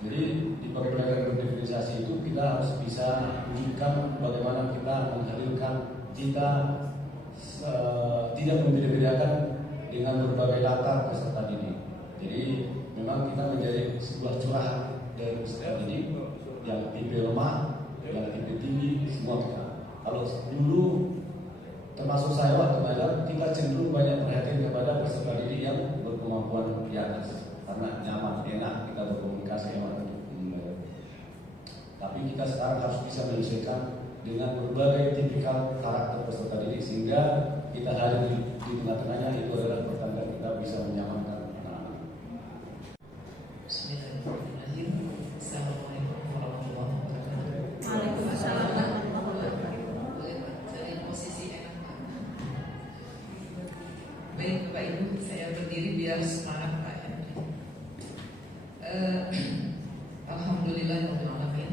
Jadi di pergerakan revitalisasi itu kita harus bisa wujudkan bagaimana kita menghadirkan kita tidak membeda-bedakan dengan berbagai latar peserta didik. Jadi memang kita menjadi sebuah curahan dari peserta didik yang tipe lemah, yang tipe tinggi, semua kita. Kalau dulu termasuk saya waktu belajar, kita cenderung banyak perhatian kepada peserta didik yang berkemampuan di atas karena nyaman, enak kita berkomunikasi enak. Tapi kita sekarang harus bisa menyesuaikan dengan berbagai tipikal karakter peserta didik sehingga kita hadir di tengah-tengahnya itu adalah pertanda kita bisa menyamankan anak-anak. Bismillahirrahmanirrahim. Assalamualaikum warahmatullahi wabarakatuh. Waalaikumsalam warahmatullahi wabarakatuh. Boleh Pak, dari posisi enak Pak. Baik Bapak Ibu, saya berdiri biar semangat Pak Henry. Alhamdulillahirrahmanirrahim.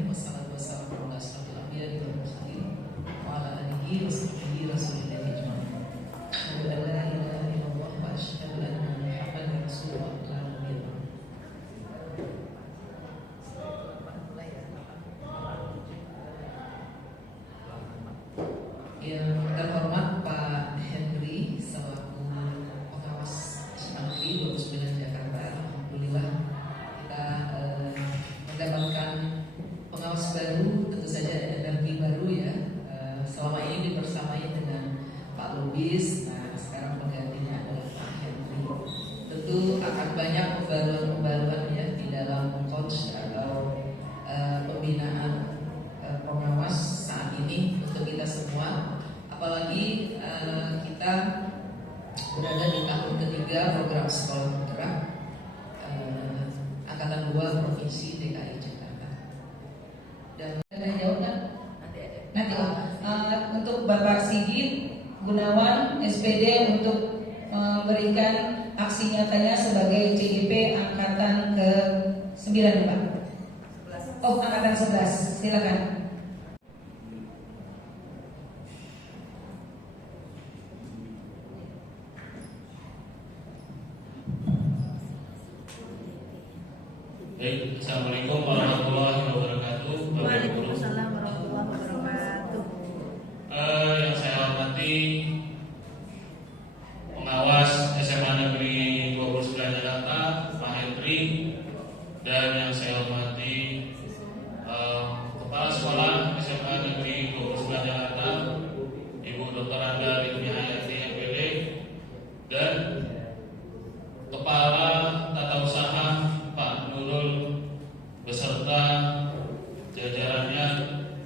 Wassalatu wassalamu ala asyrofil anbiya'i wal mursalin wa ala alihi wa sahbihi rasulillah ajma'in. Asyhadu an la ilaha illallah wa asyhadu anna Muhammadar Rasulullah. Yang terhormat Pak Henry selaku pengawas SMA Negeri 29 Jakarta. Alhamdulillah kita mendapatkan pengawas baru, tentu saja energi baru ya. Selama ini dibersamai dengan Pak Lubis, nah sekarang penggantinya adalah Pak Henry. Tentu akan banyak pembaruan-pembaruan ya di dalam coach atau pembinaan pengawas saat ini untuk kita semua. Apalagi kita berada di tahun ketiga program sekolah bergerak angkatan 2 provinsi DKI Jakarta. Dan jauh kan? Nanti untuk Bapak Sigit Gunawan SPD untuk memberikan aksi nyatanya sebagai CGP angkatan ke-9 Pak. Oh, angkatan 11, silakan. Baik, Assalamualaikum warahmatullahi wabarakatuh. Waalaikumsalam warahmatullahi wabarakatuh. Yang saya hormati pengawas SMA Negeri 29 Jakarta, Pak Henry, dan yang saya hormati Kepala Sekolah SMA Negeri 29 Jakarta, Ibu Dr. Anda Ridmi Hayati MPD, dan Kepala Tata Usaha Pak Nurul beserta jajarannya,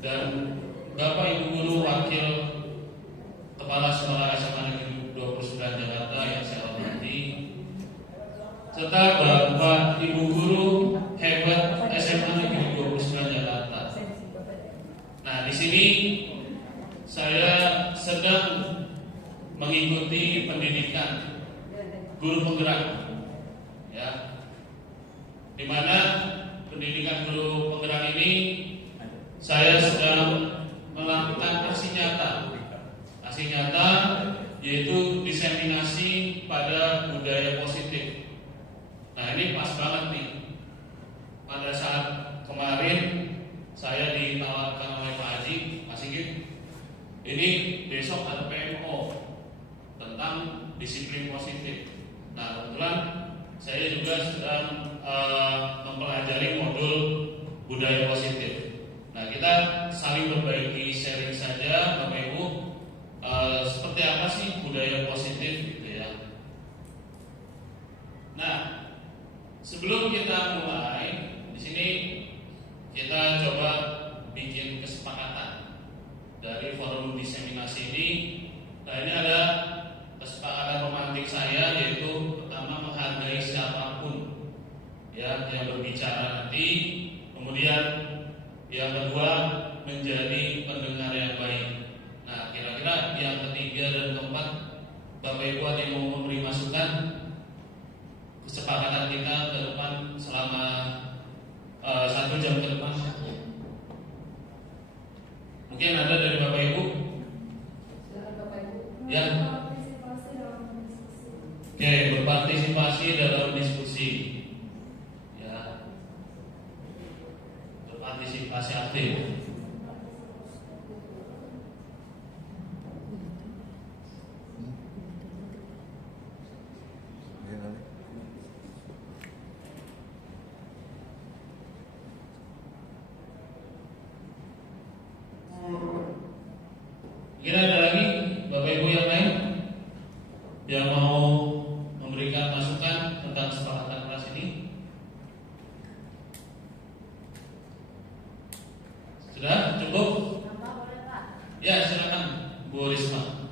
dan Bapak Ibu Guru Wakil Kepala Sekolah SMA Negeri 29 Jakarta yang saya hormati, serta Bapak Ibu Guru hebat SMA Negeri 29 Jakarta. Nah, di sini saya sedang mengikuti pendidikan guru penggerak, ya, di mana pendidikan guru penggerak ini saya sedang melakukan aksi nyata yaitu diseminasi pada budaya positif. Nah, ini pas banget nih. Pada saat kemarin saya ditawarkan oleh Pak Haji, Pak Sigit, ini besok ada PMO tentang disiplin positif. Nah, kebetulan saya juga sedang mempelajari modul budaya positif. Nah, kita saling berbagi sharing saja, Bapak Ibu, seperti apa sih budaya positif gitu ya. Nah, sebelum kita mulai, di sini kita coba bikin kesepakatan dari forum diseminasi ini. Nah, ini ada kesepakatan romantik saya, yaitu pertama menghargai siapapun ya yang berbicara nanti, kemudian yang kedua menjadi pendengar yang baik. Nah, kira-kira yang ketiga dan keempat, Bapak Ibu ada yang mau memberi masukan kesepakatan kita ke depan selama 1 jam ke depan? Mungkin ada dari Bapak Ibu? Ya. Oke, berpartisipasi dalam diskusi. Ya. partisipasi aktif. Kira ada lagi Bapak Ibu yang lain yang mau memberikan masukan tentang kesepakatan kelas ini? Sudah cukup? Ya, silakan Bu Risma.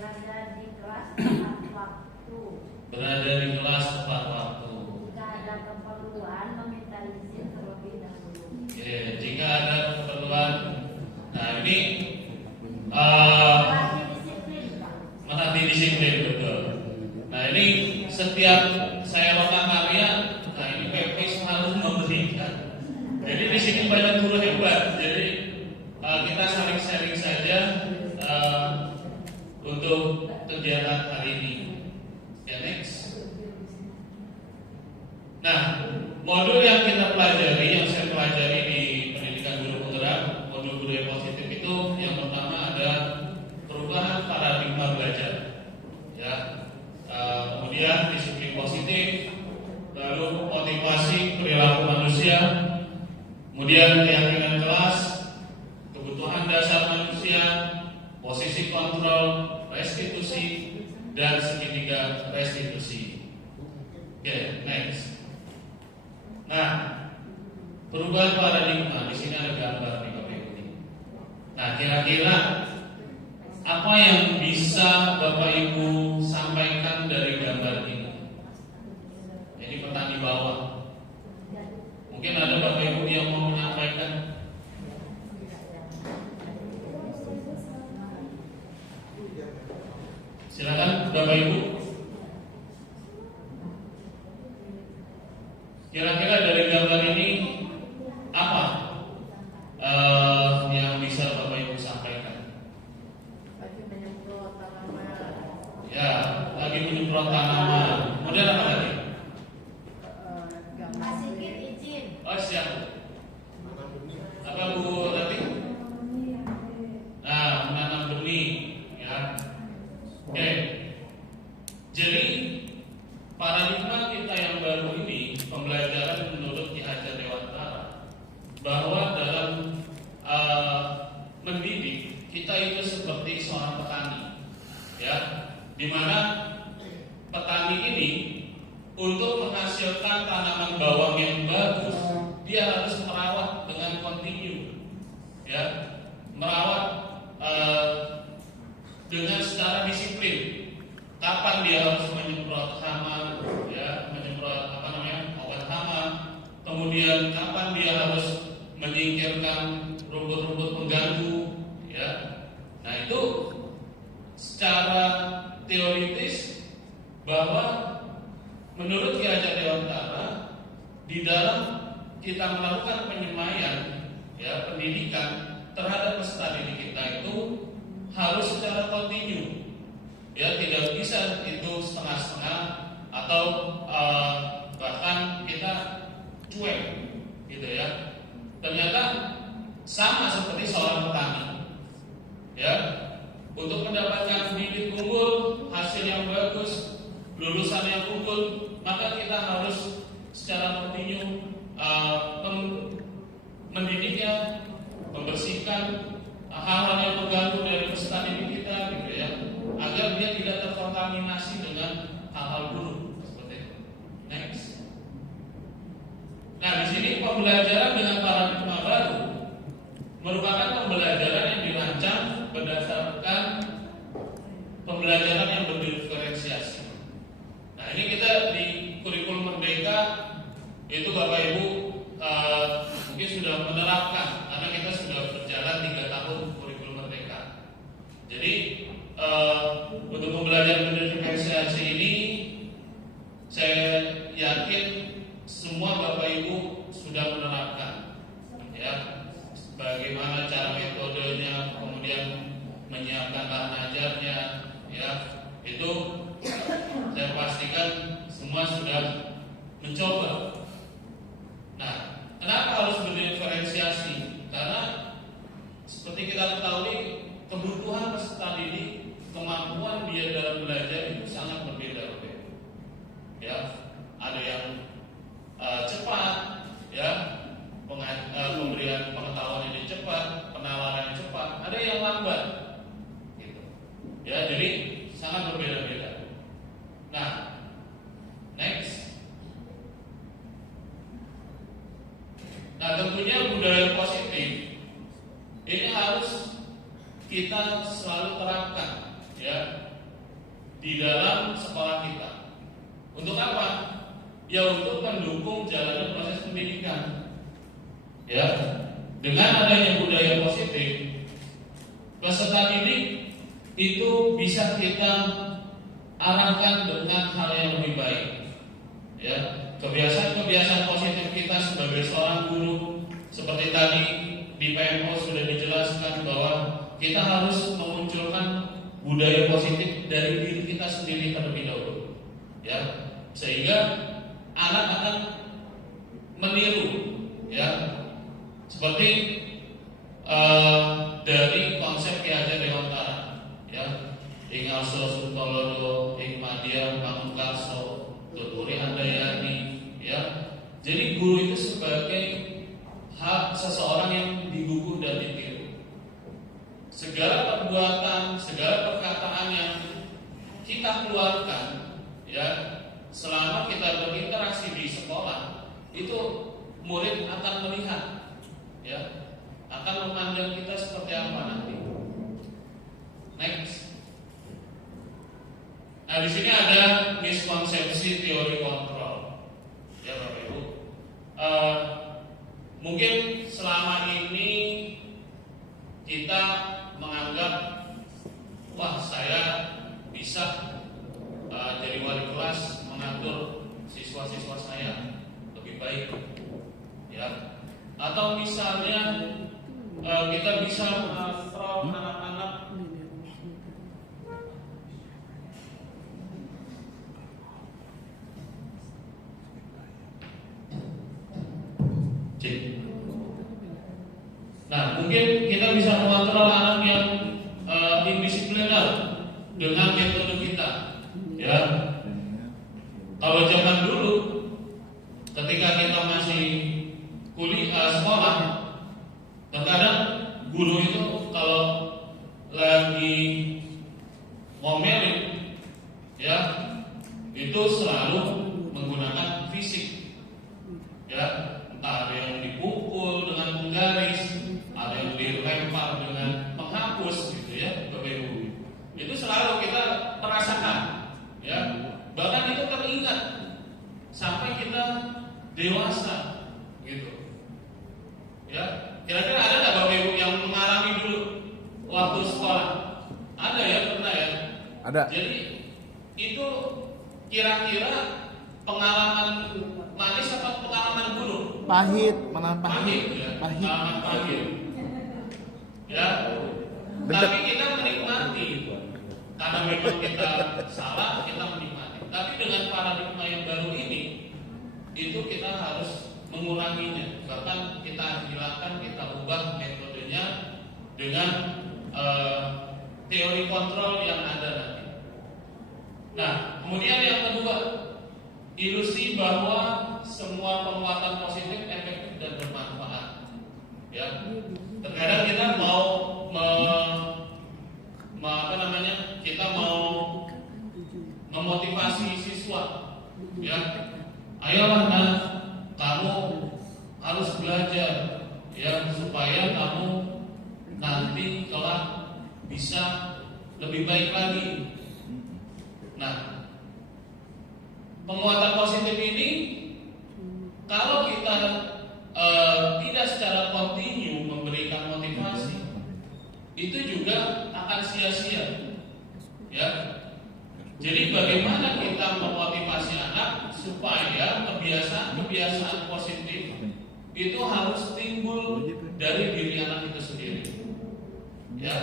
Berada di kelas tepat waktu. Berada di kelas tepat waktu. Jika ada keperluan meminta izin terlebih dahulu. Oke, jika ada keperluan. Nah, ini Melatih disiplin, Pak. menaati disiplin, betul. Nah, ini setiap saya roka karya, nah ini PP selalu memberikan. Jadi di sini banyak guru hebat. Jadi kita saling sharing saja untuk kegiatan hari ini. Ya, next. Nah, modul yang kita pelajari, yang saya pelajari di pendidikan guru penggerak, modul guru yang positif itu yang pertama ada perubahan paradigma belajar. Ya, kemudian disiplin positif, lalu motivasi perilaku manusia, kemudian keyakinan kelas, kebutuhan dasar manusia, posisi kontrol, restitusi, dan segitiga restitusi. Oke, next. Nah, perubahan paradigma di sini ada gambar di Bapak Ibu ini. Nah, kira-kira apa yang bisa Bapak Ibu sampaikan dari gambar ini? Ini peta di bawah. Mungkin ada Bapak Ibu yang mau menyampaikan. Silakan Bapak Ibu. Kira-kira dari gambar ini apa yang bisa Bapak Ibu sampaikan? Lagi menyemprot tanaman. Ya, lagi menyemprot tanaman. Kemudian apa lagi? Masikin izin. Oh, siap. Apa Bu Tati? Nah, menanam benih, ya. Oke. Jadi paradigma kita yang baru ini, pembelajaran menurut Ki Hajar Dewantara, bahwa dalam mendidik kita itu seperti seorang petani, ya, di mana petani ini untuk menghasilkan tanaman bawang yang bagus, dia harus merawat dengan kontinu, ya, merawat dengan secara disiplin. Kapan dia harus menyemprot hama, ya, menyemprot obat hama, kemudian kapan dia harus menyingkirkan rumput-rumput pengganggu, ya. Nah, itu secara teoritis bahwa menurut Ki Hajar Dewantara, di dalam kita melakukan penyemaian, ya, pendidikan terhadap peserta didik kita itu harus secara kontinu, ya, tidak bisa itu setengah-setengah atau bahkan kita cuek, gitu ya. Ternyata sama seperti seorang petani, ya, untuk mendapatkan bibit unggul, hasil yang bagus, lulusan yang unggul, maka kita harus secara kontinu mendidiknya, membersihkan hal-hal yang mengganggu dari peserta didik kita, gitu ya, agar dia tidak terkontaminasi dengan hal-hal buruk seperti itu. Next. Nah, di sini pembelajaran dengan paradigma baru merupakan pembelajaran yang dirancang berdasarkan pembelajaran yang berdiferensiasi. Nah, ini kita di kurikulum Merdeka itu Bapak Ibu mungkin sudah menerapkan, karena kita sudah berjalan 3 tahun kurikulum Merdeka. Jadi untuk pembelajaran berdiferensiasi ini, saya yakin semua Bapak Ibu sudah menerapkan, ya, bagaimana cara metodenya, kemudian menyiapkan bahan ajarnya, ya, itu saya pastikan semua sudah mencoba. Nah, kenapa harus berdiferensiasi? Nah, tentunya budaya positif ini harus kita selalu terapkan ya di dalam sekolah kita. Untuk apa? Ya untuk mendukung jalannya proses pendidikan. Ya, dengan adanya budaya positif, peserta didik itu bisa kita arahkan dengan hal yang lebih baik. Ya, kebiasaan-kebiasaan positif kita sebagai seorang guru, seperti tadi di PMO sudah dijelaskan bahwa kita harus memunculkan budaya positif dari diri kita sendiri terlebih dahulu. Ya, sehingga anak akan meniru. Ya, seperti dari konsep Ki Hajar Dewantara, ya, ing Arso Suntolodo, ing Madya Pamungkaso, Tuturi Handayani, ya. Jadi guru itu sebagai hak seseorang yang digugu dan ditiru. Segala perbuatan, segala perkataan yang kita keluarkan, ya, selama kita berinteraksi di sekolah, itu murid akan melihat, ya, akan memandang kita seperti apa nanti. Next. Nah, di sini ada miskonsepsi teori kontrol, ya Bapak Ibu. Mungkin selama ini kita menganggap, wah saya bisa jadi wali kelas mengatur siswa-siswa saya lebih baik, ya. Atau misalnya kita bisa mengontrol anak-anak Nah, mungkin kita bisa mengontrol anak yang indisipliner dengan metode kita, ya. Kalau zaman dulu, ketika kita masih kuliah sekolah, terkadang guru itu kalau lagi ngomelin, ya, itu selalu menggunakan fisik, ya. Entah ada yang dipukul dengan penggaris, ada yang dilempar dengan menghapus, gitu ya, Bapak Ibu. Itu selalu kita merasakan, ya. Bahkan itu teringat sampai kita dewasa, gitu. Ya, kira-kira ada nggak Bapak Ibu yang mengalami dulu waktu sekolah? Ada ya, pernah ya? Ada. Jadi itu kira-kira pengalaman manis atau pengalaman buruk? Pahit, mana pahit? Ya. Pahit. Pengalaman pahit. Ya. Tapi kita menikmati. Karena memang kita salah, kita menikmati. Tapi dengan paradigma yang baru ini, itu kita harus menguranginya. Bahkan kita hilangkan, kita ubah metodenya dengan teori kontrol yang ada nanti. Nah, kemudian yang kedua, ilusi bahwa semua penguatan positif efektif dan bermanfaat. Ya, terkadang kita kita mau memotivasi siswa. Ya, ayolah nak, kamu harus belajar, ya, supaya kamu nanti kelak bisa lebih baik lagi. Nah, penguatan positif ini kalau kita tidak secara kontinu memberikan motivasi, itu juga akan sia-sia. Ya. Jadi bagaimana kita memotivasi anak supaya kebiasaan positif itu harus timbul dari diri anak itu sendiri. Ya.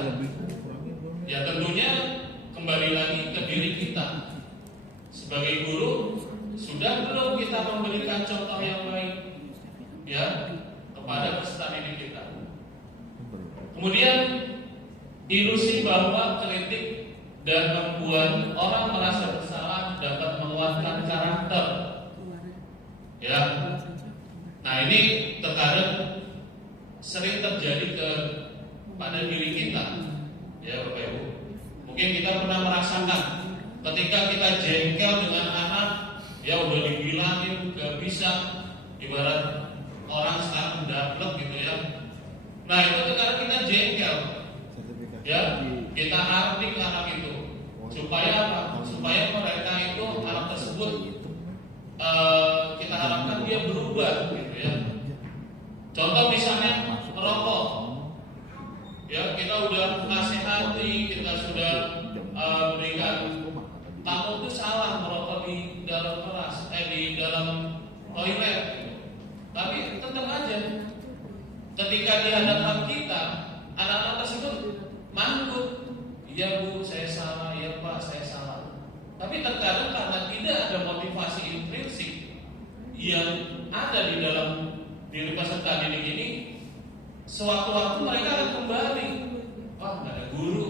Ya, tentunya kembali lagi ke diri kita. Sebagai guru, sudah belum kita memberikan contoh yang baik, ya, kepada peserta didik kita. Kemudian ilusi bahwa kritik dan membuat orang merasa bersalah dapat menguatkan karakter, ya. Nah, ini terkadang sering terjadi pada diri kita, ya Bapak Ibu. Mungkin kita pernah merasakan ketika kita jengkel dengan anak, ya udah dibilangin gak bisa, ibarat orang sekarang udah Contoh misalnya merokok, ya kita udah nasihati, kita sudah berikan tamu itu salah merokok di dalam kelas, di dalam toilet. Tapi tetap aja, ketika di hadapan kita, anak-anak tersebut mangut, iya bu, saya salah, iya pak, saya salah. Tapi terkadang karena tidak ada motivasi intrinsik yang ada di dalam diri peserta didik ini, sewaktu-waktu mereka akan kembali. Wah, nggak ada guru.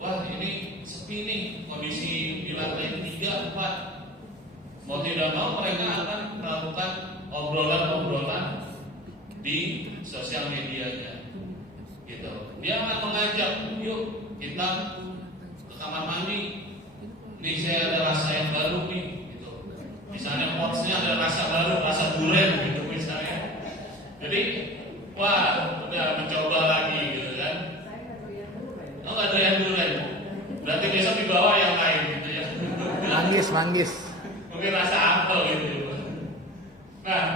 Wah, ini sepi nih, kondisi di lantai 3, 4. Mau tidak mau mereka akan melakukan obrolan-obrolan di sosial medianya. Gitu. Dia akan mengajak, yuk kita ke kamar mandi. Nih saya ada rasa yang baru nih, gitu. Misalnya portsnya ada rasa baru, rasa durian gitu misalnya. Jadi, wah, udah mencoba lagi gitu kan. Oh, nggak ada yang durian. Berarti besok dibawa yang lain gitu ya. Manggis. Mungkin rasa apel gitu. Nah,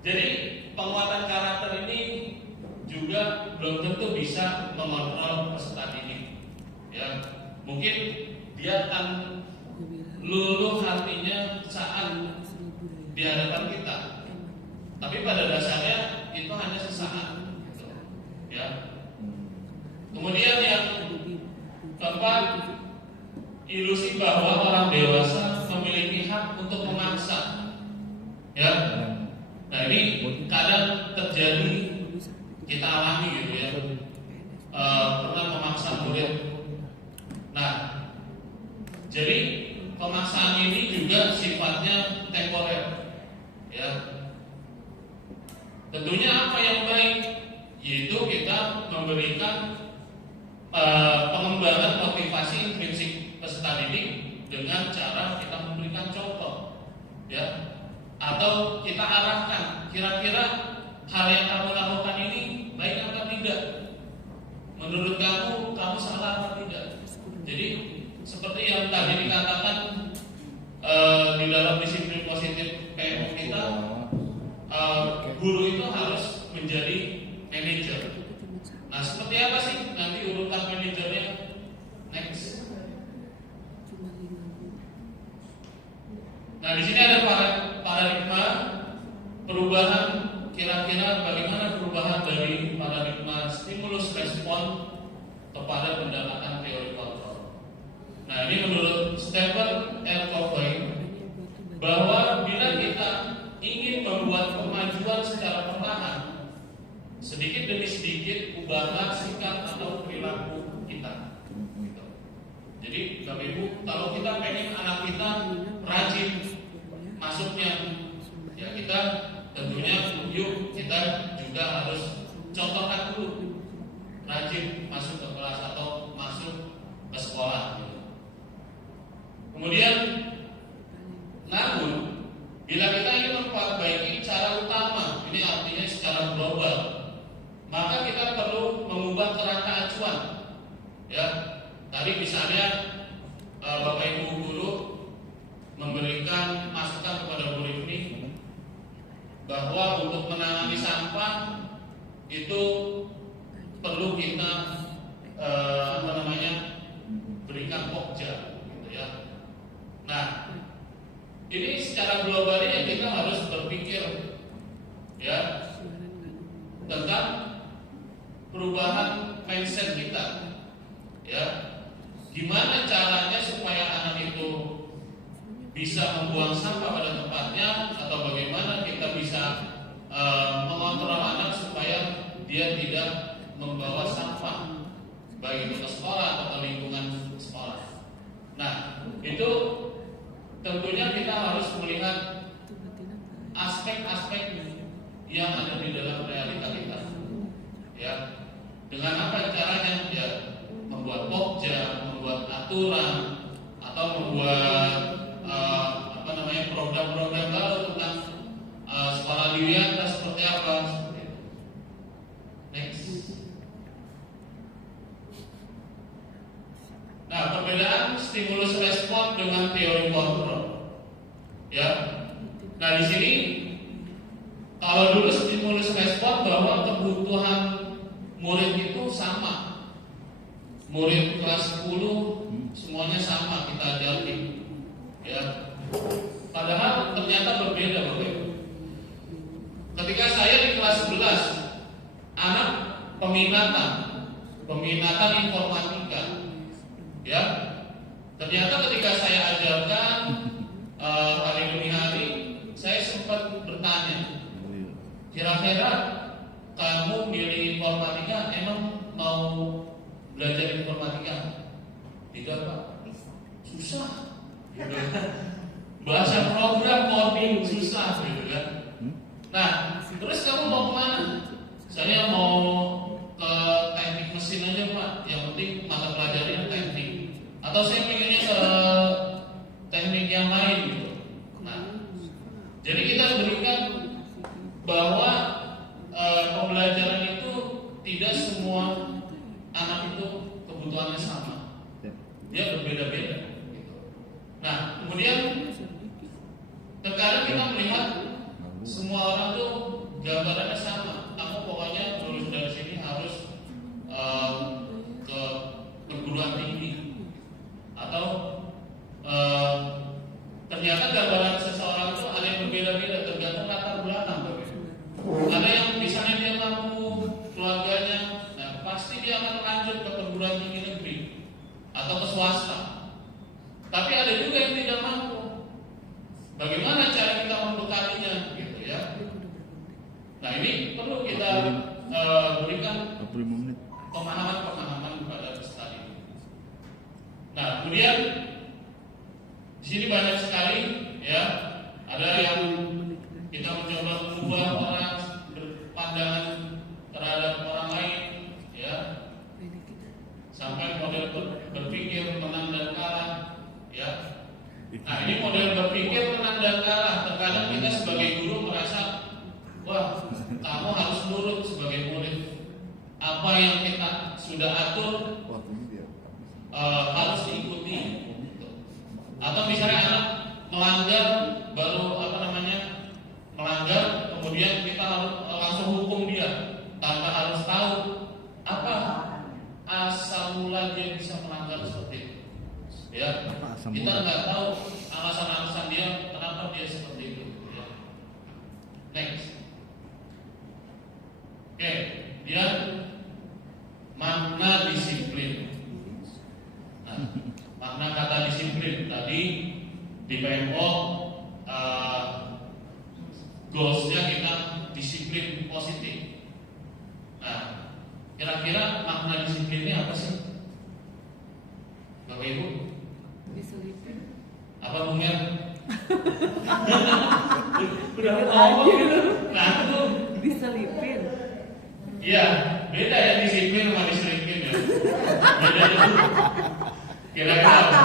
jadi penguatan karakter ini juga belum tentu bisa mengontrol peserta didik. Ya, mungkin dia akan luluh hatinya saat di hadapan kita. Tapi pada dasarnya itu hanya sesaat, gitu. Ya. Kemudian yang keempat, ilusi bahwa orang dewasa memiliki hak untuk memaksa. Ya. Nah ini kadang terjadi, kita alami gitu ya. Pernah memaksa murid. Nah, jadi pemaksaan ini juga sifatnya temporer, ya. Tentunya apa yang baik, yaitu kita memberikan pengembangan motivasi intrinsik peserta didik dengan cara kita memberikan contoh, ya, atau kita arahkan kira-kira hal yang kamu lakukan ini baik atau tidak, menurut kamu salah atau tidak. Jadi seperti yang tadi dikatakan di dalam disiplin positif PMO kita, guru itu harus menjadi manajer. Nah, seperti apa sih nanti urutan manajernya? Next. Nah, di sini ada paradigma perubahan. Kira-kira bagaimana perubahan dari paradigma stimulus respon kepada pendekatan teori kontrol. Nah, ini menurut Stephen R. Covey, bahwa bila kita ingin membuat kemajuan secara perlahan, sedikit demi sedikit ubahlah sikap atau perilaku kita. Gitu. Jadi, Bapak Ibu, kalau kita pengen anak kita rajin masuknya, ya kita tentunya yuk kita juga harus contohkan dulu rajin masuk ke kelas atau masuk ke sekolah. Kemudian, namun bila kita ingin memperbaiki cara utama, ini artinya secara global, maka kita perlu mengubah kerangka acuan. Ya, tadi misalnya Bapak Ibu guru memberikan masukan kepada murid ini bahwa untuk menangani sampah itu perlu kita berikan pokja, gitu ya. Nah, ini secara globalnya kita harus berpikir, ya, tentang perubahan mindset kita, ya. Gimana caranya supaya anak itu bisa membuang sampah pada tempatnya, atau bagaimana kita bisa mengontrol anak supaya dia tidak membawa sampah baik itu ke sekolah atau lingkungan sekolah. Nah, itu tentunya kita harus melihat aspek-aspek yang ada di dalam realita kita. Ya, dengan apa caranya? Ya, membuat pokja, membuat aturan, atau membuat program-program baru tentang sekolah Dewiyata seperti apa. Next. Nah, perbedaan stimulus respon dengan teori kontrol. Ya. Nah, di sini Kalau dulu stimulus respon bahwa kebutuhan murid itu sama, murid kelas 10 semuanya sama kita ajarin, ya. Padahal ternyata berbeda, Bapak Ibu. Ketika saya di kelas 11, anak peminatan informatika, ya. Ternyata ketika saya ajarkan hari demi hari, saya sempat bertanya, kira-kira kamu milih informatika emang mau belajar informatika? Tidak, Pak. Susah. Gitu. Bahasa program coding susah, gitu kan. Nah, terus kamu mau kemana? Saya mau ke teknik mesin aja, Pak. Yang penting mata pelajarannya teknik. Atau saya pengennya ke teknik yang lain, gitu. Nah, jadi kita berikan bahwa pembelajaran itu tidak semua anak itu kebutuhannya sama, dia berbeda-beda. Gitu. Nah, kemudian terkadang kita melihat semua orang tuh gambarannya sama. Aku pokoknya lulus dari sini harus ke perguruan tinggi, atau ternyata gambaran seseorang itu ada yang berbeda-beda tergantung latar belakang. Ada yang misalnya dia mampu keluarganya, nah pasti dia akan lanjut ke perguruan tinggi negeri atau ke swasta. Tapi ada juga yang tidak mampu. Bagaimana cara kita membekalinya, gitu ya? Nah ini perlu kita berikan pemahaman kepada peserta ini. Nah kemudian di sini banyak sekali, ya, ada yang kita mencoba mengubah orang berpandangan terhadap orang lain, ya, sampai model berpikir menang dan kalah, ya. Nah ini model berpikir menang dan kalah. Terkadang kita sebagai guru merasa, wah, kamu harus nurut sebagai murid. Apa yang kita sudah atur harus diikuti. Atau misalnya anak melanggar, baru melanggar, kemudian kita harus langsung hukum dia tanpa harus tahu apa asal mula dia bisa melanggar seperti itu. Ya, kita nggak tahu alasan-alasan dia kenapa dia seperti itu. Ya. Next. Oke, dia makna disiplin. Nah, makna kata disiplin tadi di PMO goalsnya kita disiplin positif. Nah, kira-kira makna disiplinnya apa sih, Bapak Ibu? Diselipin. Apa Bunger? Udah ngomong. Nah, itu Diselipin. iya, beda ya disiplin sama diselipin ya. Beda itu. Kira-kira apa?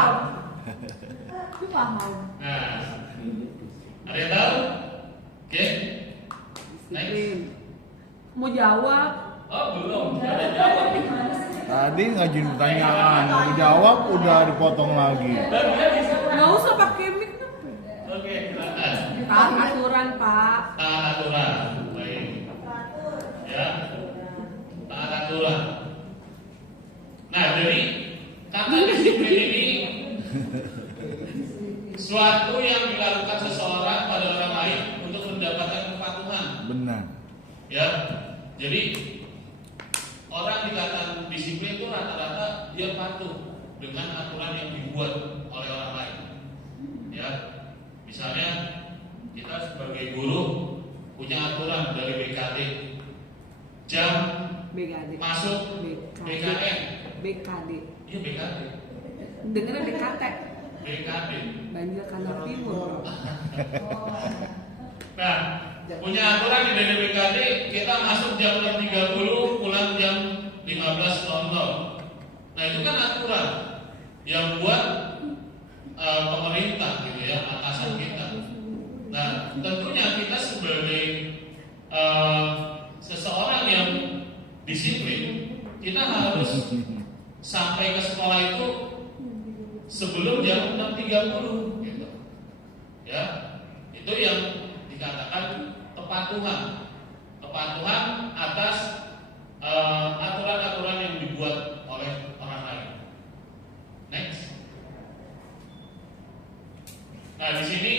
Aku paham. Nah, ada yang tahu? Oke. Next. Disiplin. Mau jawab? Oh belum, nggak ada jawab. Tadi ngajuin pertanyaan, mau jawab udah dipotong lagi. Nggak usah pakai mic. Oke, silakan. Taat aturan, Pak. Taat aturan, baik. Ya, taat aturan. Nah, jadi kata disiplin ini suatu yang dilakukan seseorang pada orang lain untuk mendapatkan kepatuhan. Benar. Ya, jadi orang dikatakan disiplin itu rata-rata dia patuh dengan aturan yang dibuat oleh orang lain. Ya, misalnya kita sebagai guru punya aturan dari BKD, jam BKD. masuk BKN. BKD. Iya BKD. Dengarnya BKT. BKD. Banjir Kanal Timur. Nah, punya aturan di BKD kita masuk jam 6.30, pulang jam 15.00. Nah itu kan aturan yang buat pemerintah gitu ya, atasan kita. Nah tentunya kita sebagai seseorang yang disiplin, kita harus sampai ke sekolah itu sebelum jam 6.30 gitu. Ya, itu yang dikatakan kepatuhan atas aturan-aturan yang dibuat oleh orang lain. Next. Nah, di sini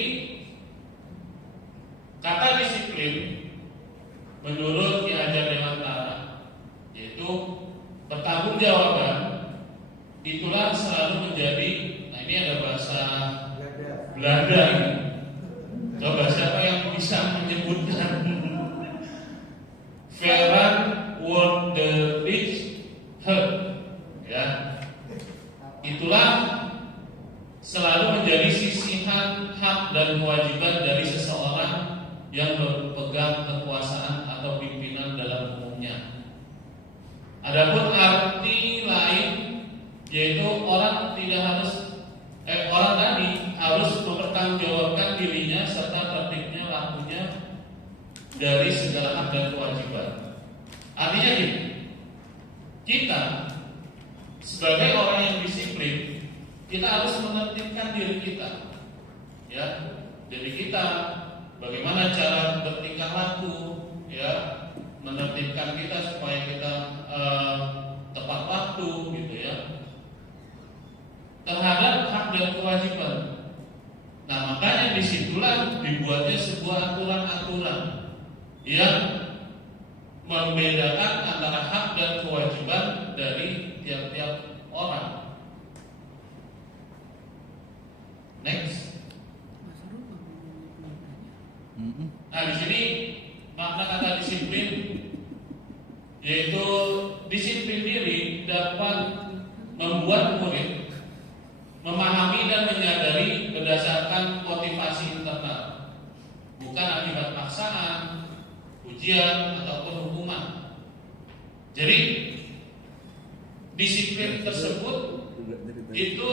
kata disiplin menurut Ki Hajar Dewantara yaitu pertanggungjawaban. Itulah selalu menjadi, nah ini ada bahasa Belanda ini. Coba siapa yang bisa menyebutkan Verantwoordelijkheid, ya. Itulah selalu menjadi sisihan hak dan kewajiban dari seseorang yang berpegang kekuasaan atau pimpinan dalam umumnya. Adapun arti lain yaitu orang tadi harus mempertanggungjawabkan dirinya serta tertibnya lakunya dari segala hak dan kewajiban. Artinya gini, kita sebagai orang yang disiplin, kita harus menertibkan diri kita, ya. Jadi kita bagaimana cara bertingkah laku, ya, menertibkan kita supaya kita tepat waktu, gitu ya, terhadap hak dan kewajiban. Nah, makanya disitulah dibuatnya sebuah aturan-aturan yang membedakan antara hak dan kewajiban dari tiap-tiap orang. Next. Nah, di sini makna kata disiplin yaitu disiplin diri dapat membuat murid memahami dan menyadari berdasarkan motivasi internal, bukan akibat paksaan, ujian ataupun hukuman. Jadi disiplin tersebut itu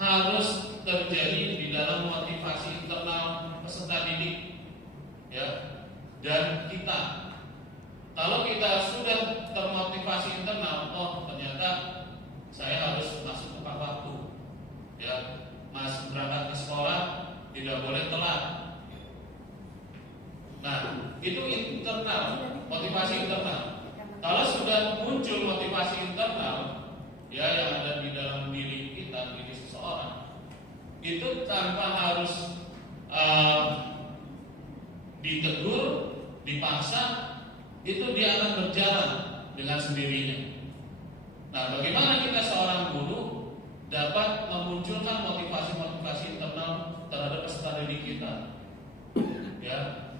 harus terjadi di dalam motivasi internal peserta didik, ya, dan kita. Kalau kita sudah termotivasi internal, oh ternyata saya harus masuk tepat waktu, ya, masuk berangkat ke sekolah tidak boleh telat. Nah, itu internal, motivasi internal. Kalau sudah muncul motivasi internal, ya, yang ada di dalam diri kita, diri seseorang, itu tanpa harus ditegur, dipaksa, itu dia akan berjalan dengan sendirinya. Nah, bagaimana kita seorang guru dapat memunculkan motivasi-motivasi internal terhadap peserta didik kita? Ya,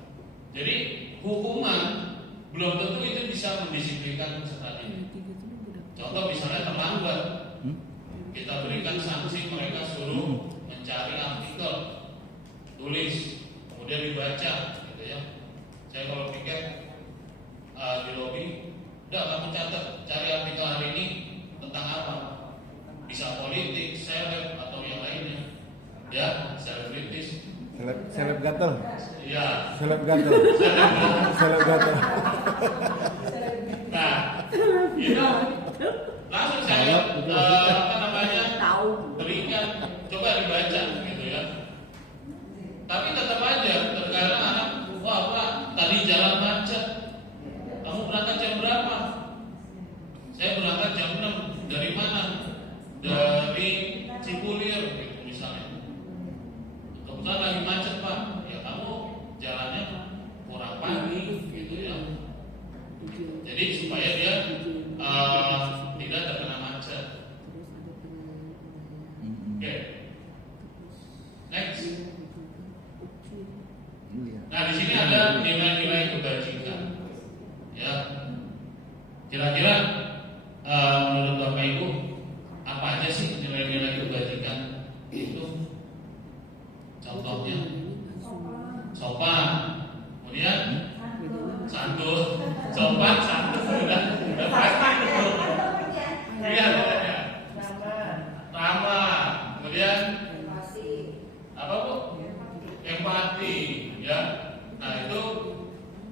jadi hukuman belum tentu itu bisa mendisiplinkan peserta didik. Contoh misalnya terlambat, kita berikan sanksi, mereka suruh mencari artikel, tulis, kemudian dibaca, gitu ya. Saya kalau piket di lobi, udah kamu catat, cari artikel hari ini tentang apa? Bisa politik, seleb atau yang lainnya, ya, selebritis. Seleb gatel. Iya. Seleb gatel. Seleb gatel. Nah, itu langsung saya berikan, coba dibaca, gitu ya. Tapi tetap aja terkadang anak, wah Pak, tadi jalan macet. Kamu berangkat jam berapa? Saya berangkat jam 6. Dari mana? Dari Cipulir, gitu misalnya. Kebetulan lagi macet Pak. Ya kamu jalannya kurang pagi, gitu ya. Jadi supaya dia tidak terkena macet. Oke. Next. Nah, di sini ada nilai-nilai kebajikan. Ya, kira-kira menurut Bapak Ibu apa aja sih nilai-nilai kebajikan itu? Contohnya sopan, kemudian santun, sopan, santun, udah pasti itu. Iya, ramah, kemudian apa Bu? Empati, ya. Nah itu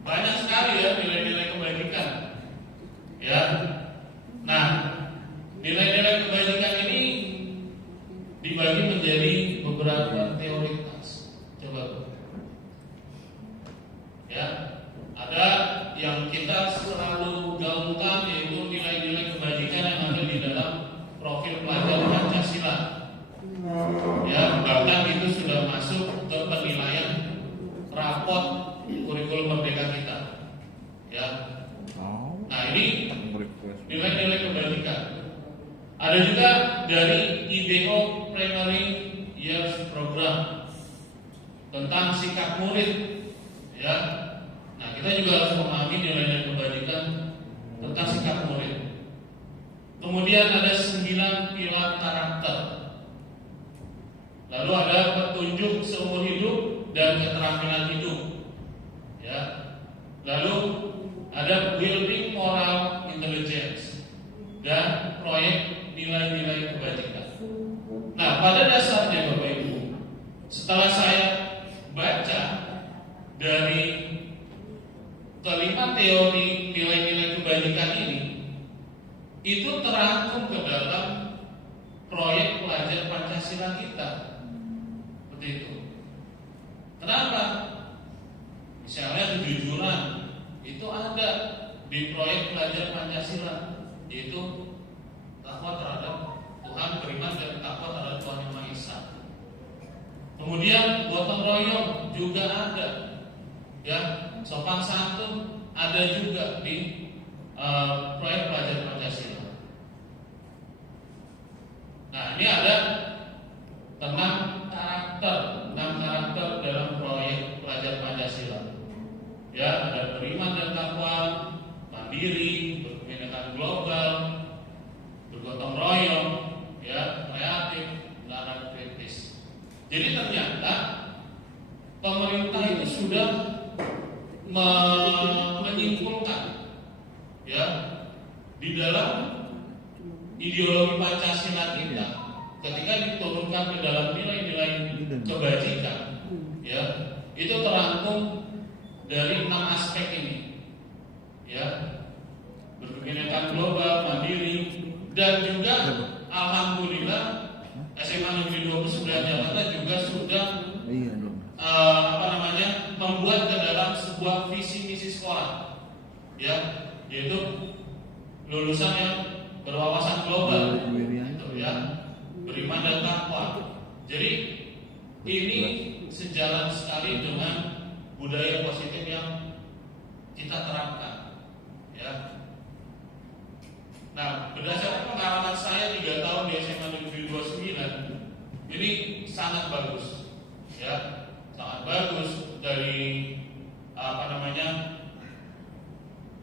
banyak sekali ya nilai-nilai kebajikan, ya. Nah, nilai-nilai kebajikan ini dibagi menjadi beberapa teoritas. Coba ada yang kita selalu gaungkan, yaitu nilai-nilai kebajikan yang ada di dalam profil pelajar Pancasila. Ya, bahkan itu sudah masuk ke penilaian rapot kurikulum merdeka kita. Ya. Nah, ini nilai-nilai kebajikan. Ada juga dari IBO Primary Years Program tentang sikap murid. Ya. Nah, kita juga harus memahami nilai-nilai kebajikan tentang sikap murid. Kemudian ada 9 pilar karakter. Lalu ada petunjuk seumur hidup dan keterampilan hidup. Ya. Lalu ada building moral intelligence dan proyek nilai-nilai kebajikan. Nah, pada dasarnya Bapak Ibu, setelah saya baca dari kelima teori nilai-nilai kebajikan ini, itu terangkum ke dalam proyek pelajar Pancasila kita. Seperti itu. Kenapa? Misalnya kejujuran itu ada di proyek pelajar Pancasila, yaitu takwa terhadap Tuhan, beriman dan takwa terhadap Tuhan Yang Maha Esa. Kemudian gotong royong juga ada, ya, sopan santun ada juga di proyek pelajar Pancasila. Nah, ini ada 6 karakter dalam proyek pelajar Pancasila. Ya, ada beriman dan takwa, mandiri, berkebinekaan global, bergotong royong, ya, kreatif, dan kritis. Jadi ternyata pemerintah itu sudah menyimpulkan, ya, di dalam ideologi Pancasila kita, ketika diturunkan ke dalam nilai-nilai kebajikan, ya, itu terangkum dari 6 aspek ini, ya, berkebinekaan global, mandiri, dan juga alhamdulillah SMA Negeri 29 Jakarta juga sudah membuat ke dalam sebuah visi misi sekolah, ya, yaitu lulusan yang berwawasan global, gitu, ya, beriman dan takwa. Jadi ini sejalan sekali dengan budaya positif yang kita terapkan, ya. Nah, berdasarkan pengalaman saya 3 tahun di SMA Negeri 29, ini sangat bagus, ya, sangat bagus dari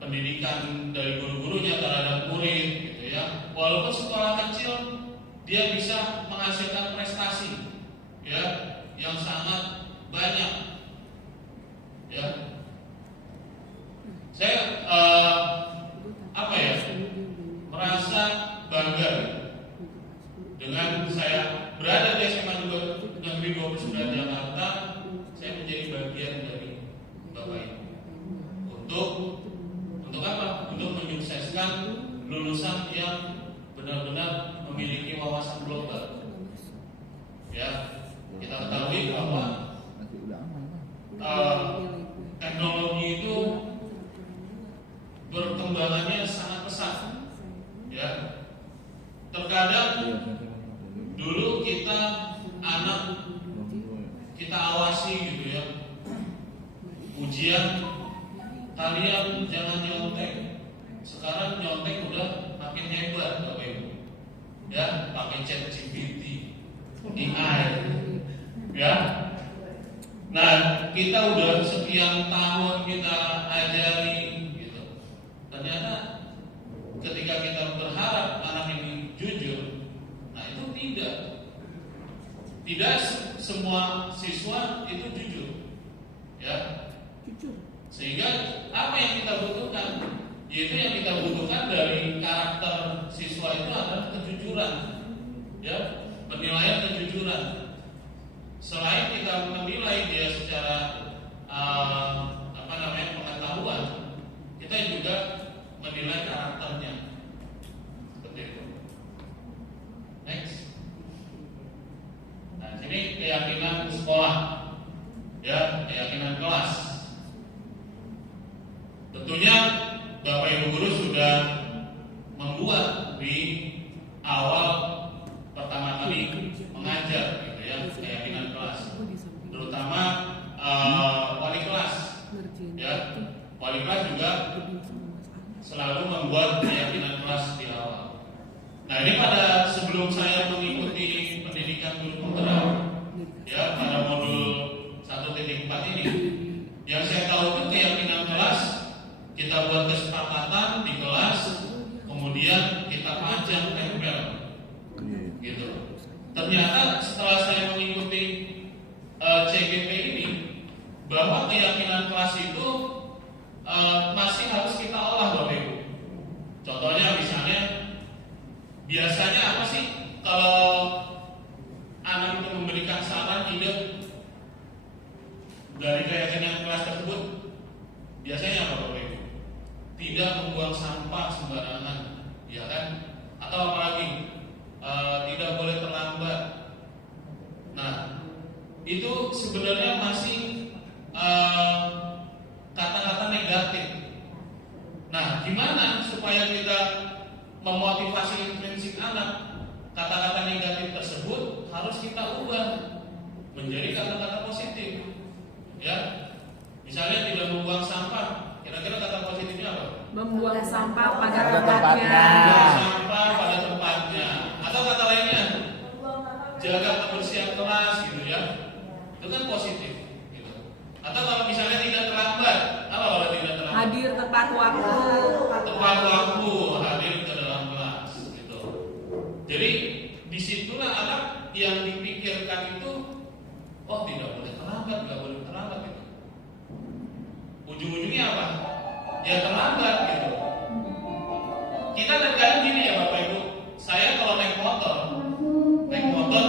pendidikan dari guru-gurunya terhadap murid, gitu ya. Walaupun sekolah kecil, dia bisa menghasilkan prestasi, ya, yang sangat banyak, ya. Saya merasa bangga dengan saya berada di SMA Negeri 29 Jakarta. Saya menjadi bagian dari Bapak Ibu untuk apa? Untuk menyukseskan lulusan yang benar-benar memiliki wawasan global. Ya, kita ketahui bahwa teknologi itu perkembangannya sangat pesat, ya. Terkadang dulu kita awasi, gitu ya, ujian kalian jangan nyontek. Sekarang nyontek udah makin hebat, Bapak Ibu, ya, pakai ChatGPT, AI, ya. Nah, kita udah sekian tahun kita ajari, gitu. Ternyata ketika kita berharap anak ini jujur, nah itu tidak semua siswa itu jujur, ya. Sehingga apa yang kita butuhkan, yaitu yang kita butuhkan dari karakter siswa itu adalah kejujuran, ya, penilaian kejujuran. Selain kita menilai dia secara pengetahuan, kita juga menilai karakternya. Seperti itu. Next. Nah, sini keyakinan sekolah, ya, keyakinan kelas. Tentunya Bapak Ibu guru sudah membuat di awal pertama kali mengajar gitu ya, keyakinan kelas, terutama wali kelas ya. Wali kelas juga selalu membuat keyakinan kelas di awal. Nah, ini pada sebelum saya mengikuti pendidikan guru penggerak ya pada modul 1.4 ini, yang saya tahu itu keyakinan kelas kita buat kesepakatan di kelas, kemudian kita pajang tempel gitu. Ternyata setelah saya mengikuti CGP ini, bahwa keyakinan kelas itu masih harus kita olah, Bapak Ibu. Contohnya misalnya, biasanya apa sih kalau anak itu memberikan saran ide dari keyakinan kelas tersebut? Biasanya apa, Bapak Ibu? Tidak membuang sampah sembarangan, ya kan? Atau apalagi tidak boleh terlambat. Nah, itu sebenarnya masih kata-kata negatif. Nah, gimana supaya kita memotivasi intrinsik anak? Kata-kata negatif tersebut harus kita ubah menjadi kata-kata positif. Ya, misalnya tidak membuang sampah. Kira-kira kata positifnya apa? Membuang sampah pada Pada tempatnya. Membuang sampah pada tempatnya. Atau kata lainnya, jaga kebersihan kelas gitu ya. Itu kan positif gitu. Atau kalau misalnya tidak terlambat, apa kalau tidak terlambat? Hadir tepat waktu. Tepat waktu hadir ke dalam kelas gitu. Jadi disitulah anak yang dipikirkan itu, oh tidak boleh terlambat, nggak boleh terlambat gitu. Ujung-ujungnya apa? Ya terlambat gitu. Kita terkadang gini ya Bapak Ibu, saya kalau naik motor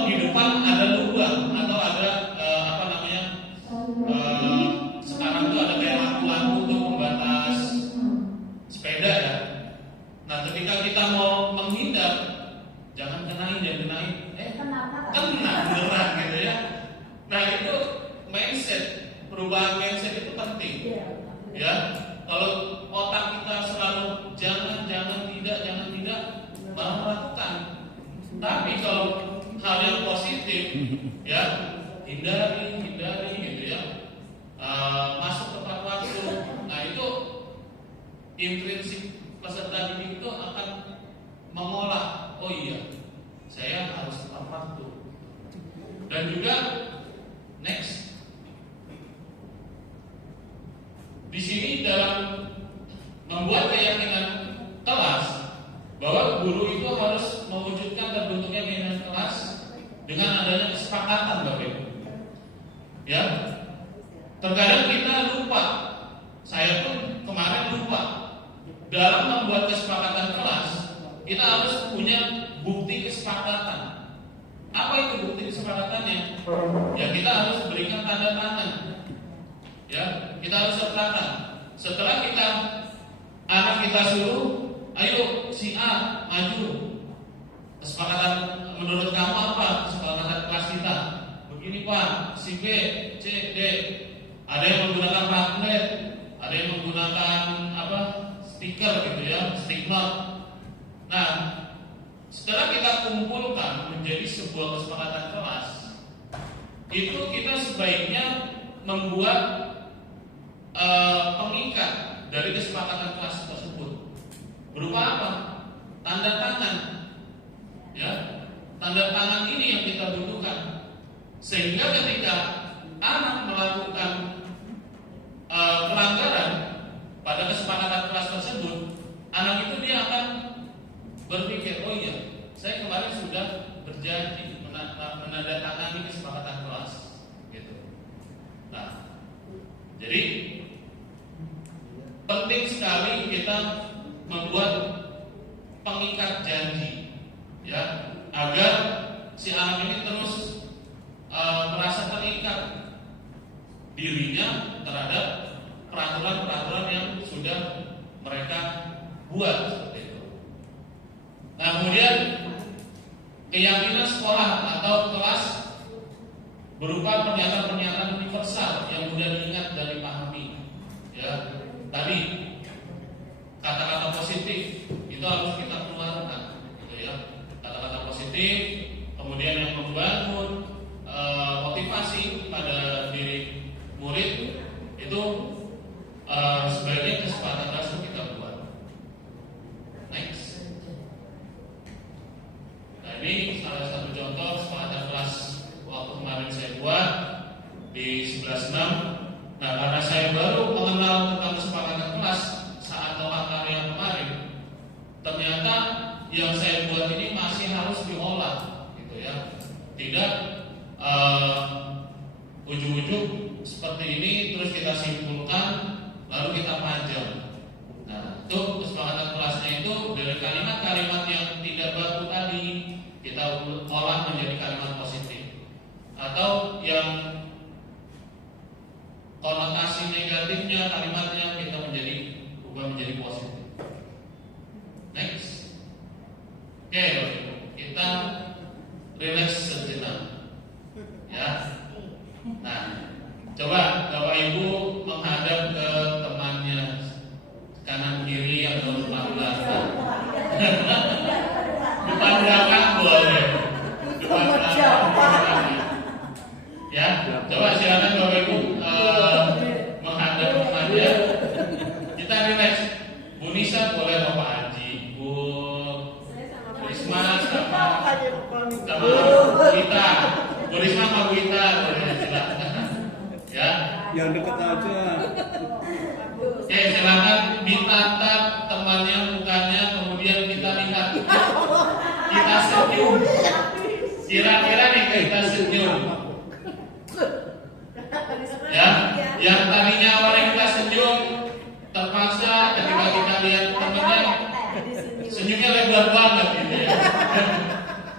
di depan ada lubang atau ada sekarang tuh ada kayak lampu-lampu tuh pembatas sepeda ya. Nah, ketika kita mau menghindar, jangan kenain, kena beneran gitu ya. Nah, itu mindset, perubahan mindset itu penting. Ya, kalau otak kita selalu jangan tidak, malah melakukan. Tapi kalau hal yang positif, ya hindari gitu ya. Masuk tepat waktu. Nah, itu intrinsik peserta didik itu akan mengolah. Oh iya, saya harus tepat waktu. Dan juga next, di sini dalam membuat keyakinan kelas bahwa guru itu harus mewujudkan terbentuknya keyakinan kelas dengan adanya kesepakatan, Bapak Ibu. Ya, terkadang kita lupa. Saya pun kemarin lupa. Dalam membuat kesepakatan kelas, kita harus punya bukti kesepakatan. Apa itu bukti kesepakatannya? Ya, kita harus berikan tanda tangan. Ya, kita harus sertakan. Setelah anak kita suruh, ayo si A maju. Kesepakatan menurut kamu apa? Kesepakatan kelas kita. Begini Pak, si B, C, D. Ada yang menggunakan pamflet, ada yang menggunakan stiker gitu ya, stick note. Nah, setelah kita kumpulkan menjadi sebuah kesepakatan kelas, itu kita sebaiknya membuat pengikat dari kesepakatan kelas tersebut. Berupa apa? Tanda tangan. Ya, tanda tangan ini yang kita butuhkan. Sehingga ketika anak melakukan pelanggaran pada kesepakatan kelas tersebut, anak itu dia akan berpikir, oh iya, saya kemarin sudah berjanji menandatangani kesepakatan kelas, gitu. Nah, jadi penting sekali kita membuat pengikat janji, ya, agar si anak ini terus merasa terikat dirinya terhadap peraturan-peraturan yang sudah mereka buat seperti itu. Nah, kemudian keyakinan sekolah atau kelas berupa pernyataan-pernyataan universal yang mudah diingat dan dipahami. Ya, tadi itu harus kita keluarkan, gitu ya. Kata-kata positif, kemudian yang membangun motivasi pada diri murid itu sebaiknya kesempatan langsung kita buat. Next. Nah, ini salah satu contoh kesepakatan kelas waktu kemarin saya buat di 11.6. Nah, karena saya baru mengenal tentang kesepakatan kelas saat tolak karya kemarin, ternyata yang saya buat ini masih harus diolah, gitu ya. Tidak ujung-ujung seperti ini terus kita simpulkan lalu kita panjang. Nah, itu kesepakatan kelasnya itu dari kalimat-kalimat yang tidak baku tadi kita olah menjadi kalimat positif, atau yang konotasi negatifnya kalimatnya kita ubah menjadi positif. Next. Oke, kita relax sejenak, ya. Nah, coba Bapak Ibu menghadap ke temannya kanan kiri atau depan belakang. Depan belakang boleh. Depan belakang boleh. Ya, coba silakan Bapak Ibu menghadap temannya. Kita relax. Bu Nisa boleh, Bapak Haji, Bu Risma sama kita. Bu Risma sama Bu Ita boleh, silakan. Ya. Yang dekat aja. Oke, silakan ditatap temannya mukanya, kemudian kita lihat. Kita senyum. Kira-kira nih kita senyum. Ya, yang tadinya awalnya kita senyum, terpaksa ketika kita lihat temannya senyumnya lebar banget gitu ya.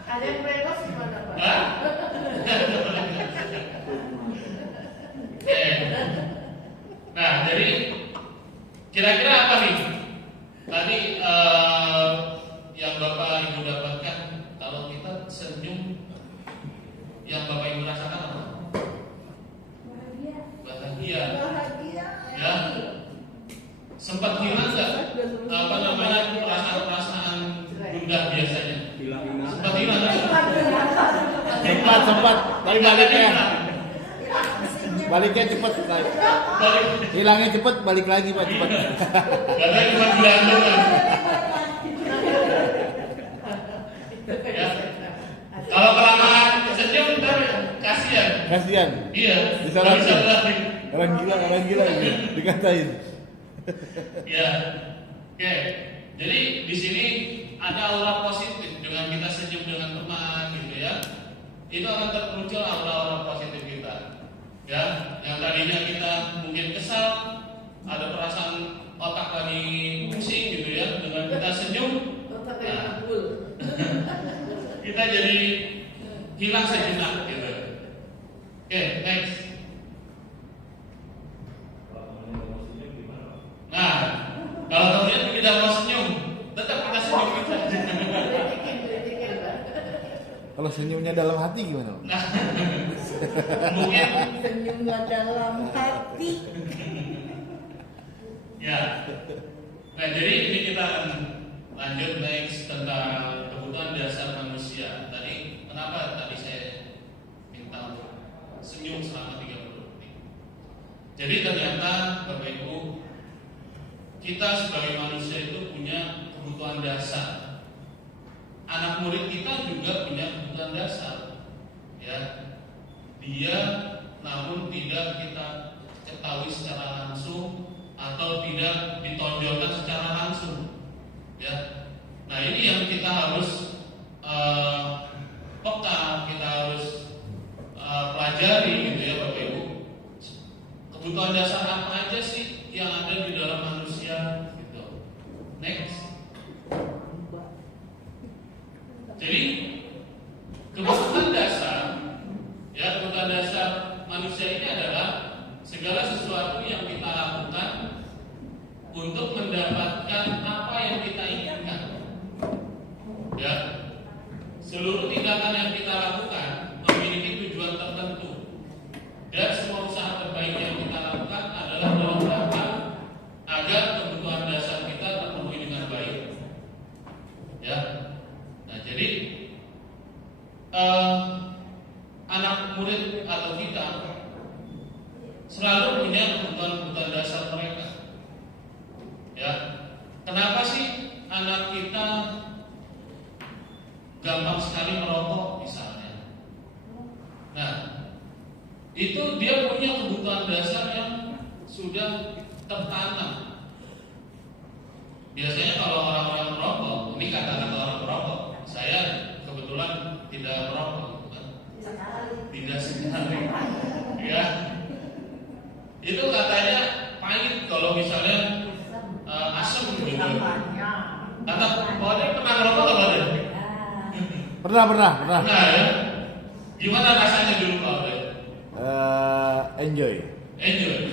Ada yang bebas gimana, Pak? Hah? Nah, jadi kira-kira apa nih? Tadi yang Bapak Ibu dapatkan kalau kita senyum, yang Bapak Ibu rasakan apa? Bahagia. Ya. Sempat hilang nggak? Apa namanya perasaan-perasaan gundah biasanya? Sempat hilang nggak? Sempat. Tapi baliknya. Baliknya cepet. Hilangnya cepet, balik lagi Pak cepet. Karena cuma gelantungan. Ya. Kalau kelamaan senyum ntar kasihan. Kasihan. Iya. Bisa nggak lagi. lari. Orang gila ini dikatain. Ya. Oke. Jadi di sini ada aura positif dengan kita senyum dengan teman gitu ya. Itu akan termuncul aura-aura positif kita. Ya, yang tadinya kita mungkin kesal, ada perasaan otak lagi pusing gitu ya, dengan kita senyum, nah, kita jadi hilang sejenak gitu. Oke, next. Nah, kalau temennya tidak mau senyum, tetap kita senyum kita. Kalau senyumnya dalam hati gimana? Nah, mungkin Senyumnya dalam hati. ya. Nah, jadi ini kita akan lanjut next tentang kebutuhan dasar manusia. Tadi kenapa tadi saya minta untuk senyum selama 30 detik. Jadi ternyata Bapak Ibu, kita sebagai manusia itu punya kebutuhan dasar. Anak murid kita juga punya kebutuhan dasar, ya. Dia namun tidak kita ketahui secara langsung atau tidak ditonjolkan secara langsung, ya. Nah, ini yang kita harus peka, kita harus pelajari gitu ya Bapak Ibu. Kebutuhan dasar apa aja sih yang ada di dalam manusia gitu. Next. Jadi kebutuhan dasar, ya, kebutuhan dasar manusia ini adalah segala sesuatu yang kita lakukan untuk mendapatkan apa yang kita inginkan. Ya, seluruh tindakan yang kita lakukan memiliki tujuan tertentu, dan semua usaha terbaik yang kita lakukan adalah dalam rangka agar kebutuhan dasar kita terpenuhi dengan baik. punya kebutuhan dasar mereka. Ya, kenapa sih anak kita gampang sekali merokok misalnya? Nah, itu dia punya kebutuhan dasar yang sudah tertanam. Biasanya kalau orang-orang merokok, ini kata-kata orang merokok, saya kebetulan tidak merokok, tidak sekali, ya. Itu katanya pahit kalau misalnya asam gitu. Kata, Pak Ade pernah merokok nggak Pak Ade? Pernah. Nah ya, gimana rasanya dulu Pak Ade? Enjoy.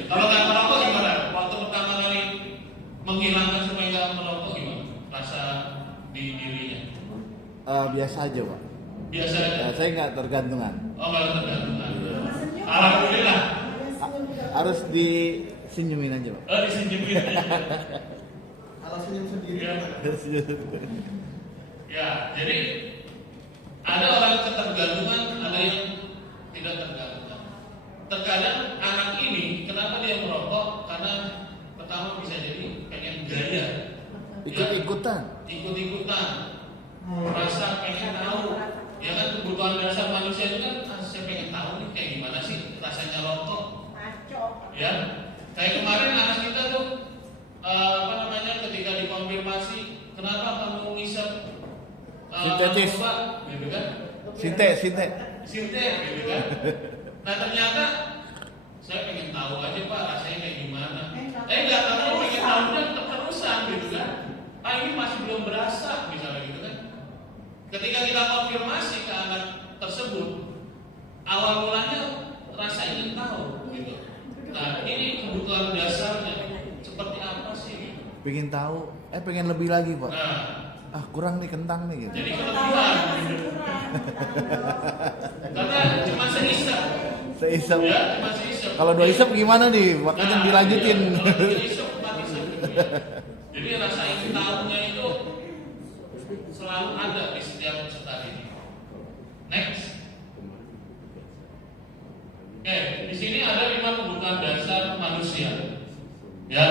Kalau nggak merokok gimana? Waktu pertama kali menghilangkan supaya nggak merokok gimana? Rasa di dirinya? Biasa aja, Pak. Biasa aja. Saya nggak tergantungan. Oh nggak tergantungan. Alhamdulillah. Harus disenyumin aja, Pak. Disenyumin. Kalau senyum sendiri. Ya, jadi ada orang yang ketergantungan, ada yang tidak tergantungan. Terkadang anak ini kenapa dia merokok? Karena pertama bisa jadi pengen gaya, Ikut-ikutan. merasa pengen tahu. Ya kan kebutuhan dasar manusia itu kan saya pengen tahu nih kayak gimana sih rasanya rokok. Ya, kayak kemarin anak kita tuh ketika dikonfirmasi kenapa kamu ngisap Sintetis. narkoba, gitu kan? Sinte. Gitu kan? Nah ternyata saya pengen tahu aja Pak rasanya kayak gimana. Nggak tahu pengen tahunya keterusan gitu kan? Pak ini masih belum berasa misalnya gitu kan? Ketika kita konfirmasi ke anak tersebut, awal mulanya rasa ingin tahu gitu. Nah ini kebutuhan dasarnya seperti apa sih? Pengen tahu, pengen lebih lagi, Pak. Nah, Kurang nih kentang nih gitu. jadi kelebihan gitu. Karena cuma seisap. Seisap. Ya, cuma seisap. Kalau 2 isap gimana nih? Makanya dilanjutin. Iya, kalau 2 isap, 4 isap gitu ya. Jadi rasa ingin tahunya itu selalu ada di setiap peserta ini. Next. Oke, di sini ada 5 kebutuhan dasar manusia. Ya.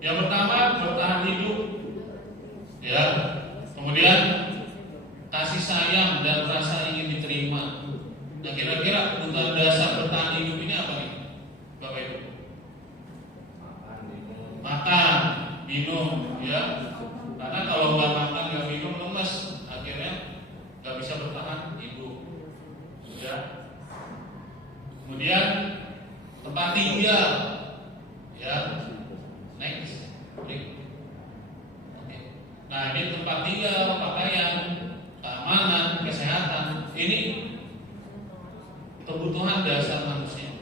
Yang pertama bertahan hidup. Ya. Kemudian kasih sayang dan rasa ingin diterima. Nah, kira-kira kebutuhan dasar bertahan hidup ini apa nih, Bapak Ibu? Makan, minum, ya. Karena kalau nggak makan, nggak minum, lemes, akhirnya nggak bisa bertahan hidup. Ya. Kemudian tempat tinggal, ya. Next. Oke. Nah, ini tempat tinggal, pakaian, keamanan, kesehatan. Ini kebutuhan dasar manusia.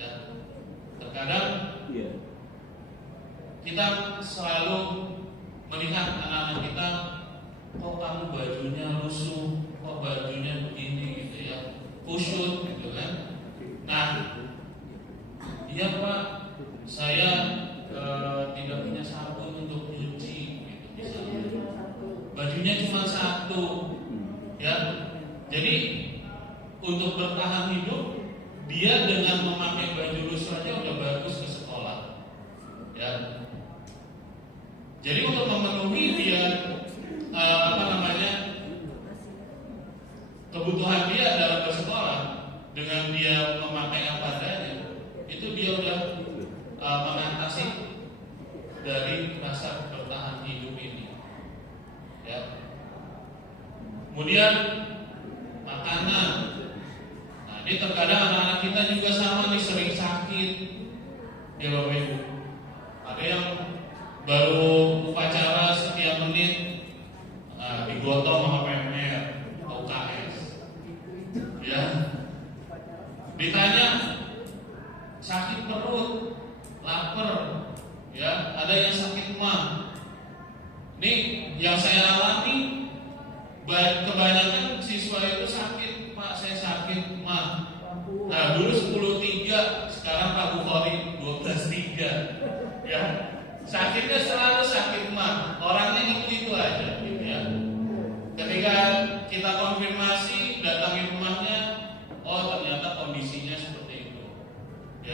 Ya. Terkadang kita selalu melihat anak-anak kita, kok kamu bajunya lusuh, kok bajunya begini gitu ya, kusut gitu kan. Nah, iya Pak, saya tidak punya sabun untuk cuci gitu misalnya. Bajunya cuma 1, ya. Jadi untuk bertahan hidup, dia dengan memakai baju lusuh aja udah bagus ke sekolah, ya. Jadi untuk memenuhi dia kebutuhan dia dalam bersekolah dengan dia memakai apa adanya, itu dia udah mengatasi dari rasa bertahan hidup ini, ya. Kemudian makanan. Nah, ini terkadang anak-anak kita juga sama nih, sering sakit, ya Bapak Ibu. Ada yang baru upacara sekian menit digotong sama PMR, UKS, ya. Ditanya sakit perut, lapar, ya. Ada yang sakit mah. Nih yang saya alami, kebanyakan siswa itu sakit, Pak saya sakit mah. Nah dulu 10.3, sekarang Pak Bukhari 12.3, ya. Sakitnya selalu sakit mah, orangnya itu aja, gitu ya. Ketika kita konfirmasi, datangi rumahnya, oh ternyata kondisinya seperti itu, ya.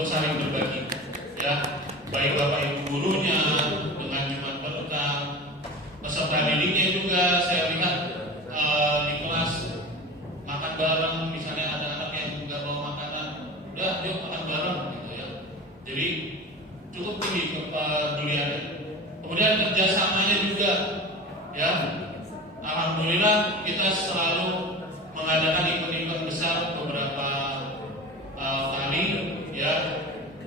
untuk saling berbagi, ya, baik bapak ibu gurunya dengan Jumat Berkah, peserta didiknya juga saya lihat di kelas makan bareng, misalnya ada anak yang nggak bawa makanan, udah yuk makan bareng gitu ya. Jadi cukup tinggi kepeduliannya. Kemudian kerjasamanya juga, ya. Alhamdulillah kita selalu mengadakan event-event besar beberapa kali, ya,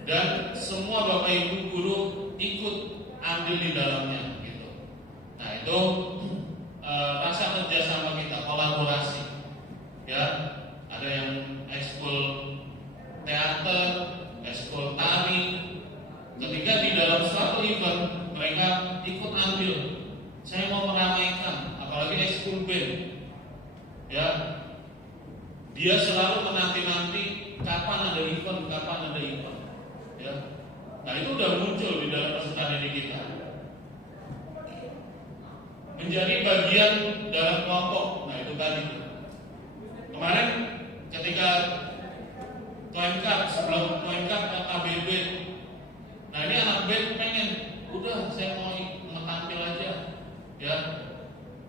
dan semua bapak ibu guru ikut ambil di dalamnya, gitu. Nah itu rasa kerjasama kita, kolaborasi, ya. Ada yang ekskul teater, ekskul tari. Ketika di dalam suatu event mereka ikut ambil. Saya mau meramaikan, apalagi ekskul band, ya. Dia selalu menanti-nanti kapan ada event, ya. Nah itu udah muncul di dalam peserta didik kita. Menjadi bagian dalam kelompok. Nah itu tadi. Kemarin ketika Tuencup, sebelum Tuencup KBB, nah ini anak band pengen, udah saya mau tampil aja, ya,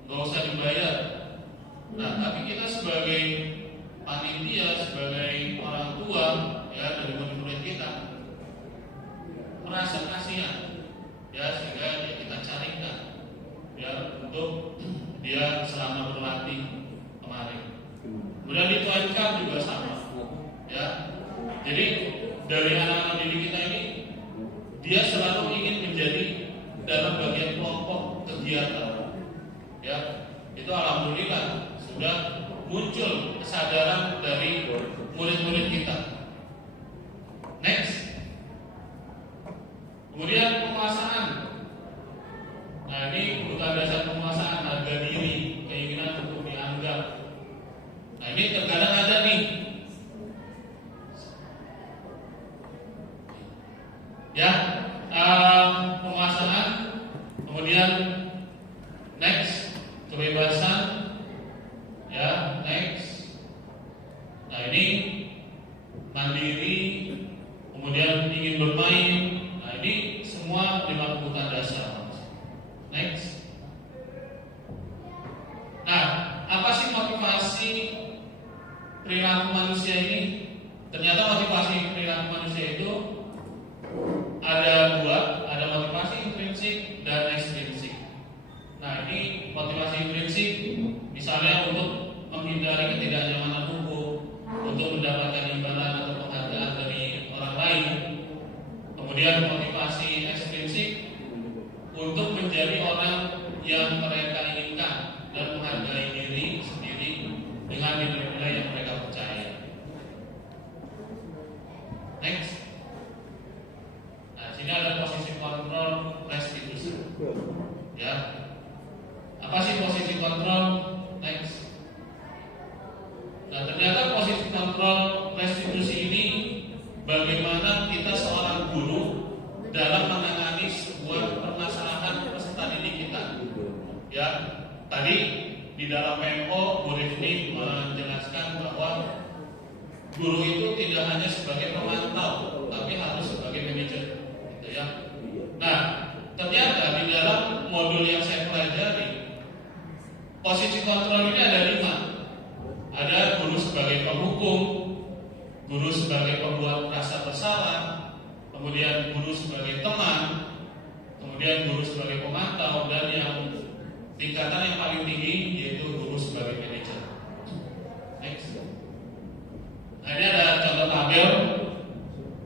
nggak usah dibayar. Nah tapi kita sebagai panitia, sebagai orang tua, ya, dari murid-murid kita merasa kasihan, ya, sehingga ya, kita carikan, ya, untuk dia selama berlatih kemarin. Kemudian di Tuencup juga sama, ya. Jadi dari anak-anak didik kita ini, dia selalu ingin menjadi dalam bagian kelompok kegiatan, ya. Itu alhamdulillah sudah muncul kesadaran dari murid-murid kita. Next. Kemudian penguasaan. Nah ini kebutuhan dasar penguasaan, harga diri, keinginan untuk dianggap. Nah ini terkadang ada nih, ya, penguasaan. Kemudian next, kebebasan, ya, next. Nah ini mandiri, kemudian ingin bermain. Nah ini semua 5 kebutuhan dasar. Next. Nah, apa sih motivasi perilaku manusia ini? Ternyata motivasi perilaku manusia itu ada 2, ada motivasi intrinsik dan ekstrinsik. Nah ini motivasi intrinsik, misalnya untuk menghindari ketidaknyamanan hukum, untuk mendapatkan imbalan atau penghargaan dari orang lain. Kemudian motivasi ekstrinsik untuk menjadi orang yang mereka inginkan dan menghargai diri sendiri dengan nilai-nilai yang mereka percaya. Next. Nah, sini ada posisi kontrol restitusi. Ya. Apa sih posisi kontrol? Next. Nah, ternyata posisi kontrol restitusi ini bagaimana kita seorang guru dalam menangani sebuah permasalahan peserta didik kita. Ya, tadi di dalam PMO Bu Rifni menjelaskan bahwa guru itu tidak hanya sebagai pemantau, tapi harus sebagai manajer, gitu ya. Nah, ternyata di dalam modul yang saya pelajari, posisi kontrol ini ada 5. Ada guru sebagai penghukum, guru sebagai pembuat rasa bersalah, kemudian guru sebagai teman, kemudian guru sebagai pemantau, dan yang tingkatan yang paling tinggi yaitu guru sebagai manajer. Next. Nah, ini ada contoh tabel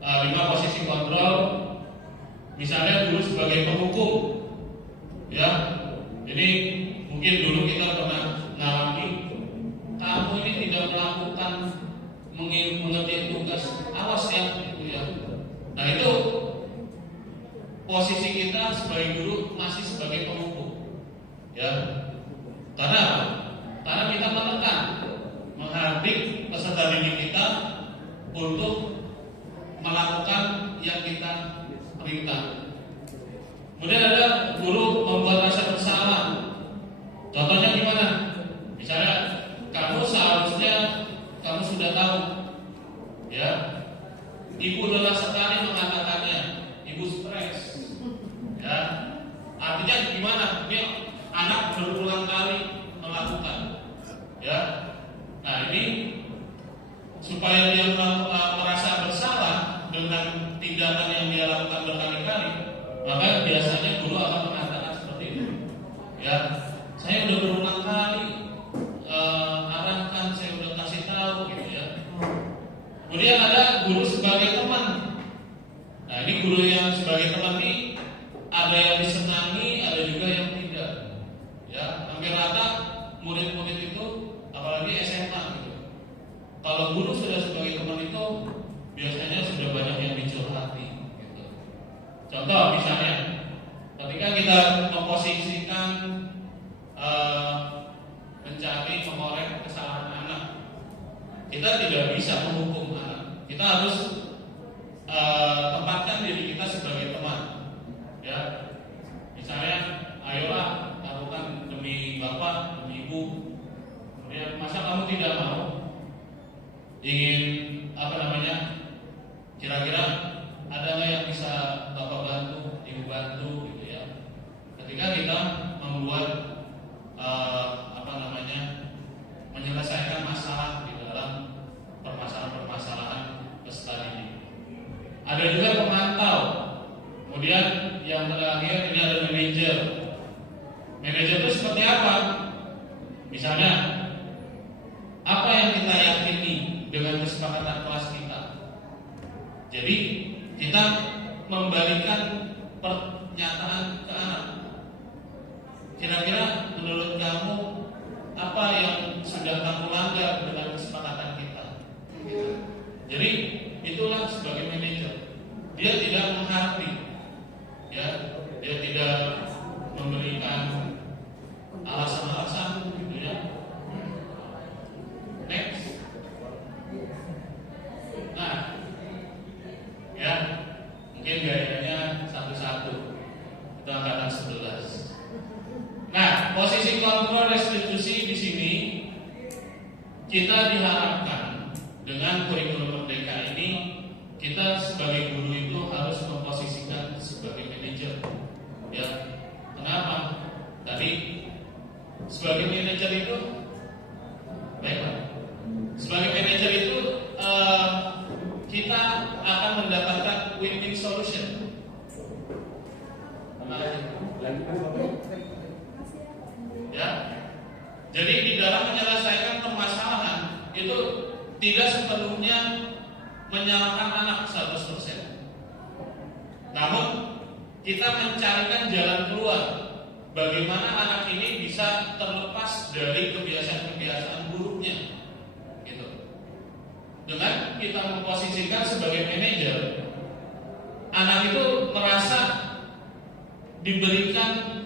5 posisi kontrol. Misalnya guru sebagai penghukum, ya. Ini mungkin dulu kita pernah ngalami, kamu ini tidak melakukan mengerjakan tugas, awas ya, gitu ya. Nah itu posisi kita sebagai guru masih sebagai penghukum, ya. Karena kita menekan, menghardik peserta didik kita untuk melakukan yang kita perintah. Kemudian ada guru membuat rasa bersalah. Contohnya gimana? Misalnya kamu seharusnya kamu sudah tahu, ya, ibu Ibu lelah sekali mengatakannya, ibu stres. Ya, artinya gimana? Ini anak berulang kali melakukan. Ya, nah ini supaya dia merasa bersalah dengan tindakan yang dia lakukan berkali-kali, maka biasanya guru akan mengatakan seperti itu. Ya, saya udah berulang kali arahkan, saya udah kasih tahu gitu ya. Kemudian ada guru sebagai teman. Nah, ini guru yang sebagai teman ini ada yang disenangi, ada juga yang tidak. Ya, hampir rata murid-murid itu, apalagi SMA gitu. Kalau guru sudah sebagai teman itu biasanya sudah banyak yang dicurhati. Gitu. Contoh misalnya, ketika kita memposisikan mencari mengorek kesalahan anak, kita tidak bisa menghukum anak. Kita harus tempatkan diri kita sebagai teman. Ya, misalnya, ayolah lakukan demi bapak, demi ibu. Kemudian masa kamu tidak mau? Ingin kira-kira ada nggak yang bisa bapak bantu, ibu bantu, gitu ya. Ketika kita membuat menyelesaikan masalah di dalam permasalahan peserta didik. Ada juga pemantau. Kemudian yang terakhir ini ada manajer. Manajer itu seperti apa? Misalnya, apa yang kita yakini dengan kesepakatan kelas kita. Jadi kita membalikan pernyataan ke anak. Kira-kira menurut kamu apa yang sudah kamu langgar dengan kesepakatan kita? Jadi itulah sebagai manajer. Dia tidak menghakimi, ya, dia tidak memberikan alasan-alasan, gitu ya. Next. Nah, ya, mungkin gayanya satu-satu. Itu angkatan 11. Nah, posisi kontrol restitusi di sini kita diharapkan dengan kurikulum merdeka ini, kita sebagai guru itu harus memposisikan sebagai manajer. Ya, kenapa? Tadi sebagai manajer itu, baik Pak. Sebagai manajer itu kita akan mendapatkan win-win solution. Ya, jadi di dalam menyelesaikan permasalahan itu tidak sepenuhnya menyalahkan anak 100%. Namun kita mencarikan jalan keluar, bagaimana anak ini bisa terlepas dari kebiasaan-kebiasaan buruknya, gitu. Dengan kita memposisikan sebagai manajer, anak itu merasa diberikan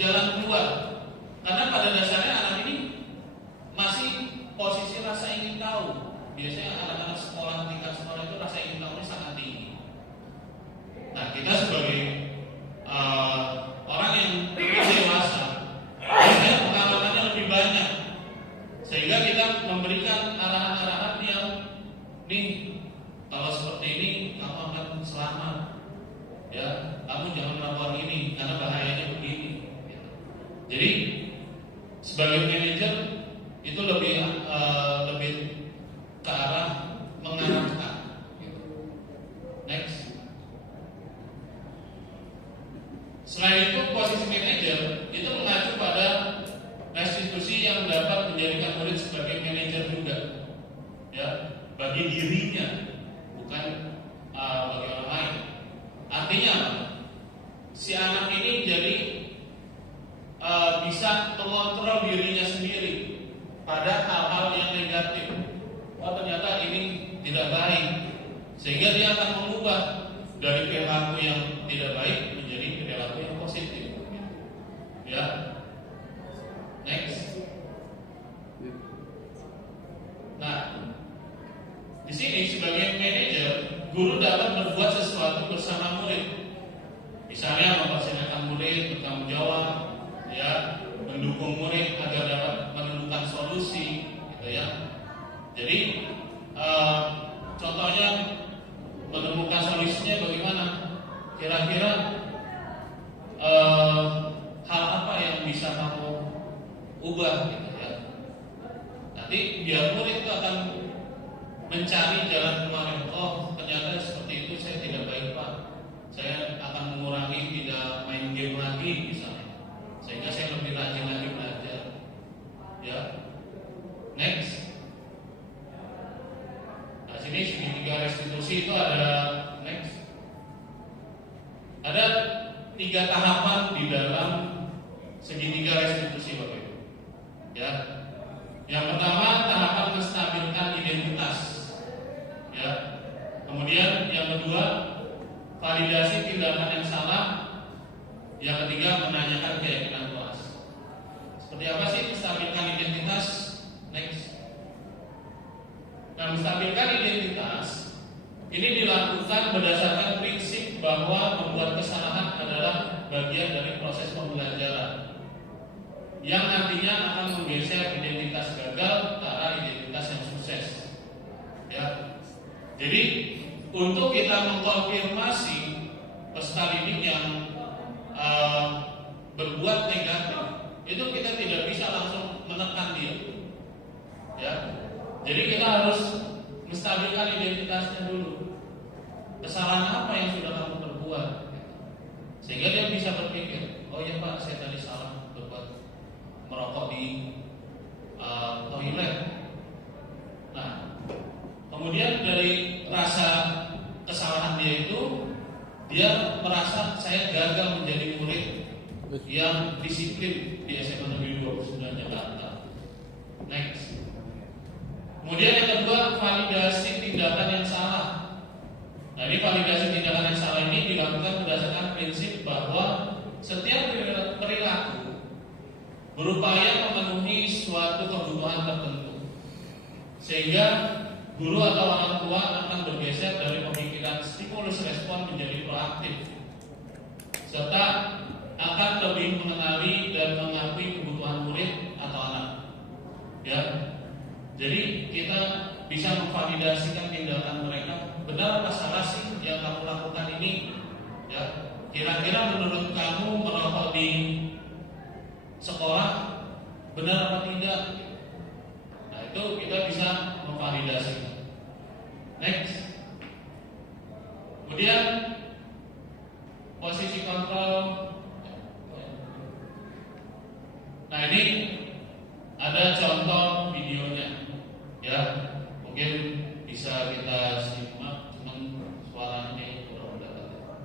jalan keluar. Karena pada dasarnya anak ini masih posisi rasa ingin tahu. Biasanya anak-anak sekolah, tingkat sekolah itu rasa ingin tahu sangat tinggi. Nah, kita sebagai orang yang dewasa, biasanya pengalamannya lebih banyak, sehingga kita memberikan arahan-arahan yang nih, kalau seperti ini kamu akan selamat, ya, kamu jangan melakukan ini karena bahayanya begini. Jadi sebagai manajer itu lebih ke arah mengarahkan. Next. Selain itu, posisi manajer itu mengacu pada restitusi yang dapat menjadikan murid sebagai manajer juga, ya, bagi dirinya, bukan bagi orang lain. Artinya si anak ini jadi bisa mengontrol dirinya sendiri pada hal-hal yang negatif. Oh, ternyata ini tidak baik, sehingga dia akan mengubah dari perilaku yang tidak baik menjadi perilaku yang positif. Ya, next. Nah, di sini sebagai manajer, guru dapat berbuat sesuatu bersama murid. Misalnya mempersilahkan murid bertanggung jawab, ya, mendukung murid agar dapat menemukan solusi, gitu ya. Jadi contoh restitusi itu ada 3 tahapan di dalam segitiga restitusi Bapak Ibu. Ya. Yang pertama tahapan menstabilkan identitas. Ya. Kemudian yang kedua validasi tindakan yang salah. Yang ketiga menanyakan keyakinan kelas. Seperti apa sih menstabilkan identitas? Next. Nah, menstabilkan identitas ini dilakukan berdasarkan prinsip bahwa membuat kesalahan adalah bagian dari proses pembelajaran yang nantinya akan menggeser identitas gagal ke arah identitas yang sukses. Ya. Jadi untuk kita mengkonfirmasi peserta didik yang berbuat negatif, itu kita tidak bisa langsung menekan dia. Ya. Jadi kita harus menstabilkan identitasnya dulu. Kesalahan apa yang sudah kamu perbuat? Sehingga dia bisa berpikir, oh ya Pak, saya tadi salah berbuat merokok di toilet. Nah, kemudian dari rasa kesalahan dia itu, dia merasa saya gagal menjadi murid yang disiplin di SMA Negeri 29 Jakarta. Next. Kemudian yang kedua, validasi tindakan yang salah. Nah, ini validasi tindakan yang salah ini dilakukan berdasarkan prinsip bahwa setiap perilaku berupaya memenuhi suatu kebutuhan tertentu, sehingga guru atau orang tua akan bergeser dari pemikiran stimulus respon menjadi proaktif, serta akan lebih mengenali dan mengakui kebutuhan murid atau anak. Ya. Jadi kita bisa memvalidasikan tindakan mereka. Benar apa salah sih yang kamu lakukan ini? Ya, kira-kira menurut kamu merokok di sekolah benar apa tidak? Nah, itu kita bisa memvalidasi. Next. Kemudian posisi kontrol. Nah, ini ada contoh videonya. Ya, mungkin bisa kita simak, cuman suaranya kurang mendapat.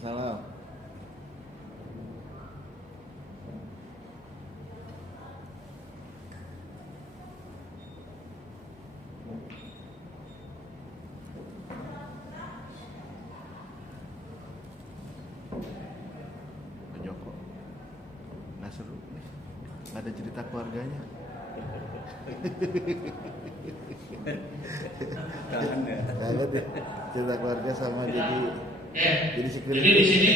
Salam. Pak Joko, nggak seru nih, nggak ada cerita keluarganya. Kangen ya. Kangen deh cerita keluarga sama jadi security. Jadi di sini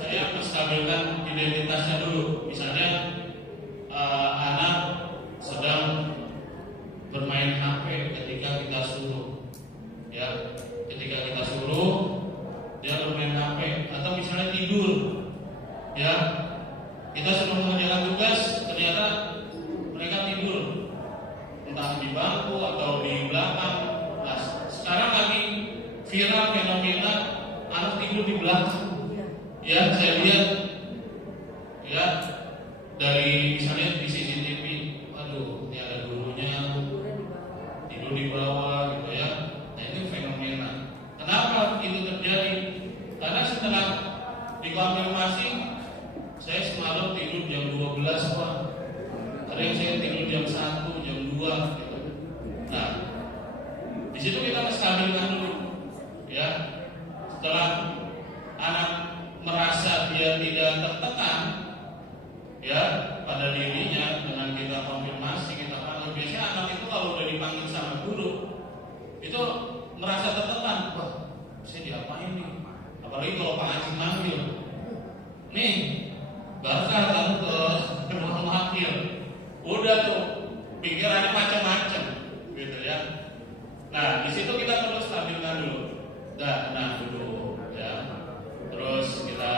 saya menstabilkan identitasnya dulu. Misalnya anak sedang bermain HP ketika kita suruh, ya, ketika kita suruh dia bermain HP, atau misalnya tidur, ya, kita sudah mengerjakan tugas, ternyata mereka tidur, entah di bangku atau di belakang. Nah, sekarang lagi viral fenomena anak tidur di belakang. Ya, saya lihat, ya, dari misalnya di CCTV, waduh, ini ada gurunya tidur di bawah, gitu ya. Nah, itu fenomena. Kenapa itu terjadi? Karena setelah dikonfirmasi, saya semalam tidur jam 12, Pak. Hari ini saya tidur jam 1. itu merasa tertekan, wah saya diapain nih, apalagi kalau Pak Haji manggil, nih Barkah kamu ke Ketua Wakil, udah tuh pikirannya macam-macam gitu ya. Nah di situ kita perlu stabilkan dulu, tenang dulu ya, terus kita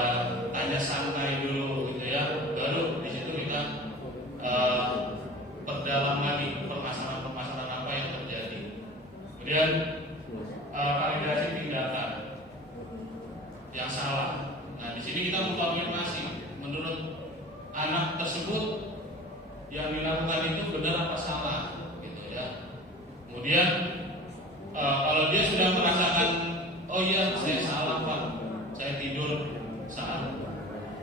tanya santai dulu gitu ya, baru di situ kita perdalam lagi permasalahan-permasalahan apa yang terjadi. Kemudian kalibrasi tindakan yang salah. Nah di sini kita mengkonfirmasi menurut anak tersebut yang dilakukan itu benar apa salah, gitu ya. Kemudian kalau dia sudah merasakan, oh iya saya salah Pak, saya tidur saat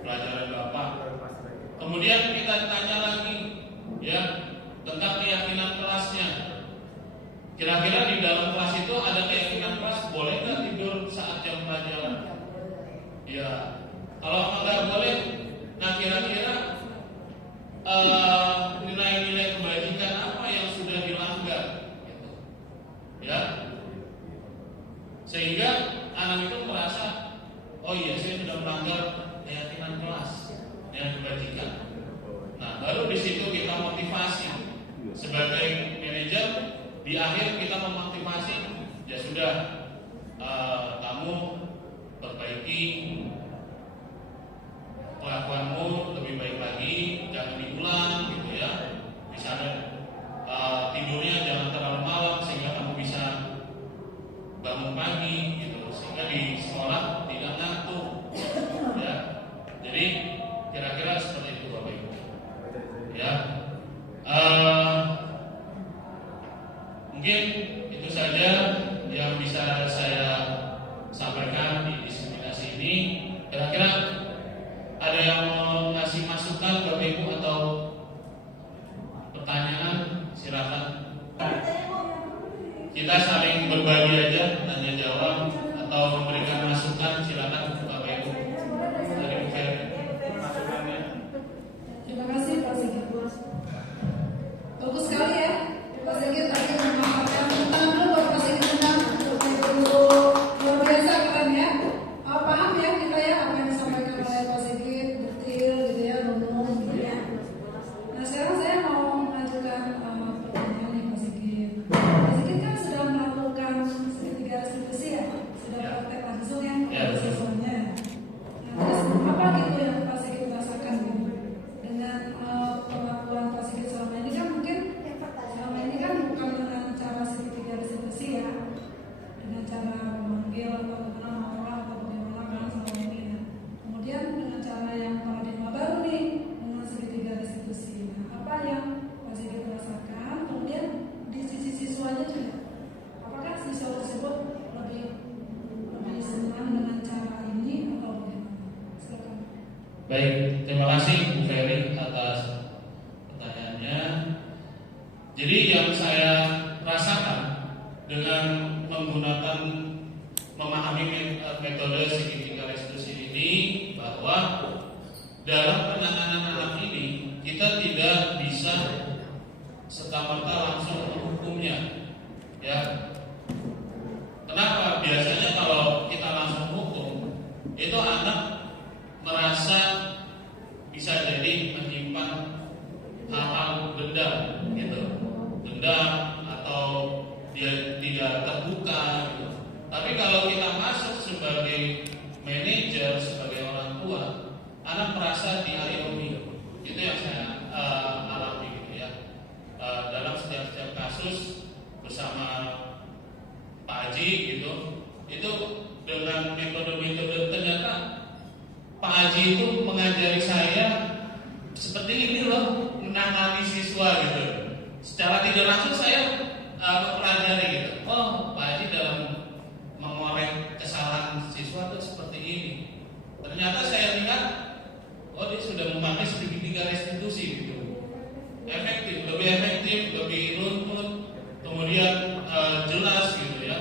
pelajaran Bapak. Kemudian kita tanya lagi, ya tentang keyakinan kelasnya. Kira-kira di dalam kelas itu ada keyakinan kelas boleh nggak tidur saat jam pelajaran? Ya, kalau nggak boleh, nah kira-kira nilai-nilai kebajikan apa yang sudah dilanggar, gitu. Ya, sehingga anak itu merasa, oh iya saya sudah melanggar keyakinan kelas yang kebajikan. Nah, baru di situ kita motivasi sebagai manajer. Di akhir kita memotivasi, ya sudah, kamu perbaiki kelakuanmu lebih baik lagi, jangan diulang gitu ya. Misalnya tidurnya jangan terlalu malam sehingga kamu bisa bangun pagi gitu, sehingga di sekolah tidak ngantuk ya. Jadi kira-kira seperti itu Bapak Ibu ya. Mungkin itu saja yang bisa saya sampaikan di diseminasi ini. Kira-kira ada yang mau ngasih masukan Bapak Ibu atau pertanyaan? Silakan. Kita saling berbagi aja, tanya jawab atau memberikan masukan. Silakan Bapak Ibu. Dari Buker. Masukannya. Terima kasih Pak Sigit. Bagus sekali ya Pak Sigit tadi memaparkan tentang dulu Pak Sigit tentang luar biasa keren ya. Paham ya kita ya apa yang disampaikan oleh Pak Sigit, detail gitu ya, ngomong gitu ya. Nah sekarang saya mau mengajukan pertanyaan nih Pak Sigit. Pak Sigit kan sudah melakukan segitiga restitusi ya, sudah praktek langsung ya kepada siswanya. Nah terus apa gitu yang Pak Sigit rasakan gitu dengan pengakuan Pak Sigit selama ini kan mungkin selama ini kan bukan dengan cara segitiga restitusi ya, dengan cara memanggil atau bagaimana orang atau bagaimana kan selama ini. Nah, kemudian dengan cara yang paradigma baru nih dengan segitiga restitusi. Nah, apa yang Pak Sigit rasakan? Kemudian di sisi siswanya juga, apakah siswa tersebut lebih senang dengan cara ini atau bagaimana? Silakan. Baik, terima kasih Bu Ferry atas pertanyaannya. Jadi yang saya rasakan dengan menggunakan memahami metode segitiga restitusi ini, bahwa dalam penanganan anak ini kita tidak bisa serta-merta langsung menghukumnya ya. Kenapa? Biasanya kalau kita langsung hukum, itu anak merasa bisa jadi menyimpan hal-hal dendam gitu, dendam atau dia tidak terbuka gitu. Tapi kalau kita masuk sebagai manajer, sebagai orang tua, anak merasa diayomi. Itu yang saya alami gitu ya. Dalam setiap kasus bersama Pak Haji gitu, itu dengan metode-metode, ternyata Pak Haji itu mengajari saya seperti ini loh, menangani siswa gitu. Secara tidak langsung saya mempelajari gitu. Oh, Pak Haji dalam mengorek kesalahan siswa itu seperti ini. Ternyata saya lihat, oh dia sudah memakai segitiga restitusi gitu. Efektif, lebih runtut, kemudian jelas gitu ya.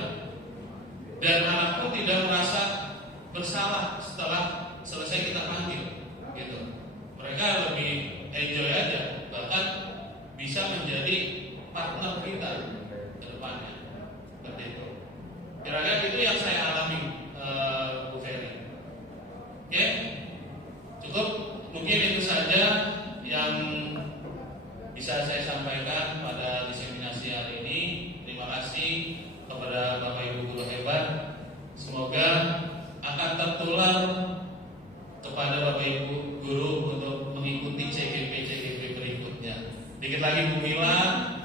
Dan anak pun tidak merasa bersalah setelah selesai kita panggil gitu. Mereka lebih enjoy aja, bahkan bisa menjadi partner kita ke depannya. Seperti itu. sampaikan pada diseminasi hari ini. Terima kasih kepada Bapak Ibu guru hebat. Semoga akan tertular kepada Bapak Ibu guru untuk mengikuti CGP berikutnya. Dikit lagi Bu Mila,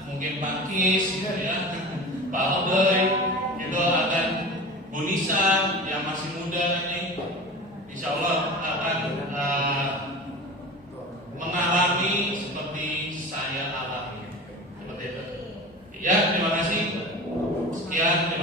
mungkin Pak Kis, ya, Pak Odoy, itu akan Bu Nisa yang masih muda ini, insya Allah akan mengalami seperti saya alami. Seperti itu. Ya, terima kasih. Sekian.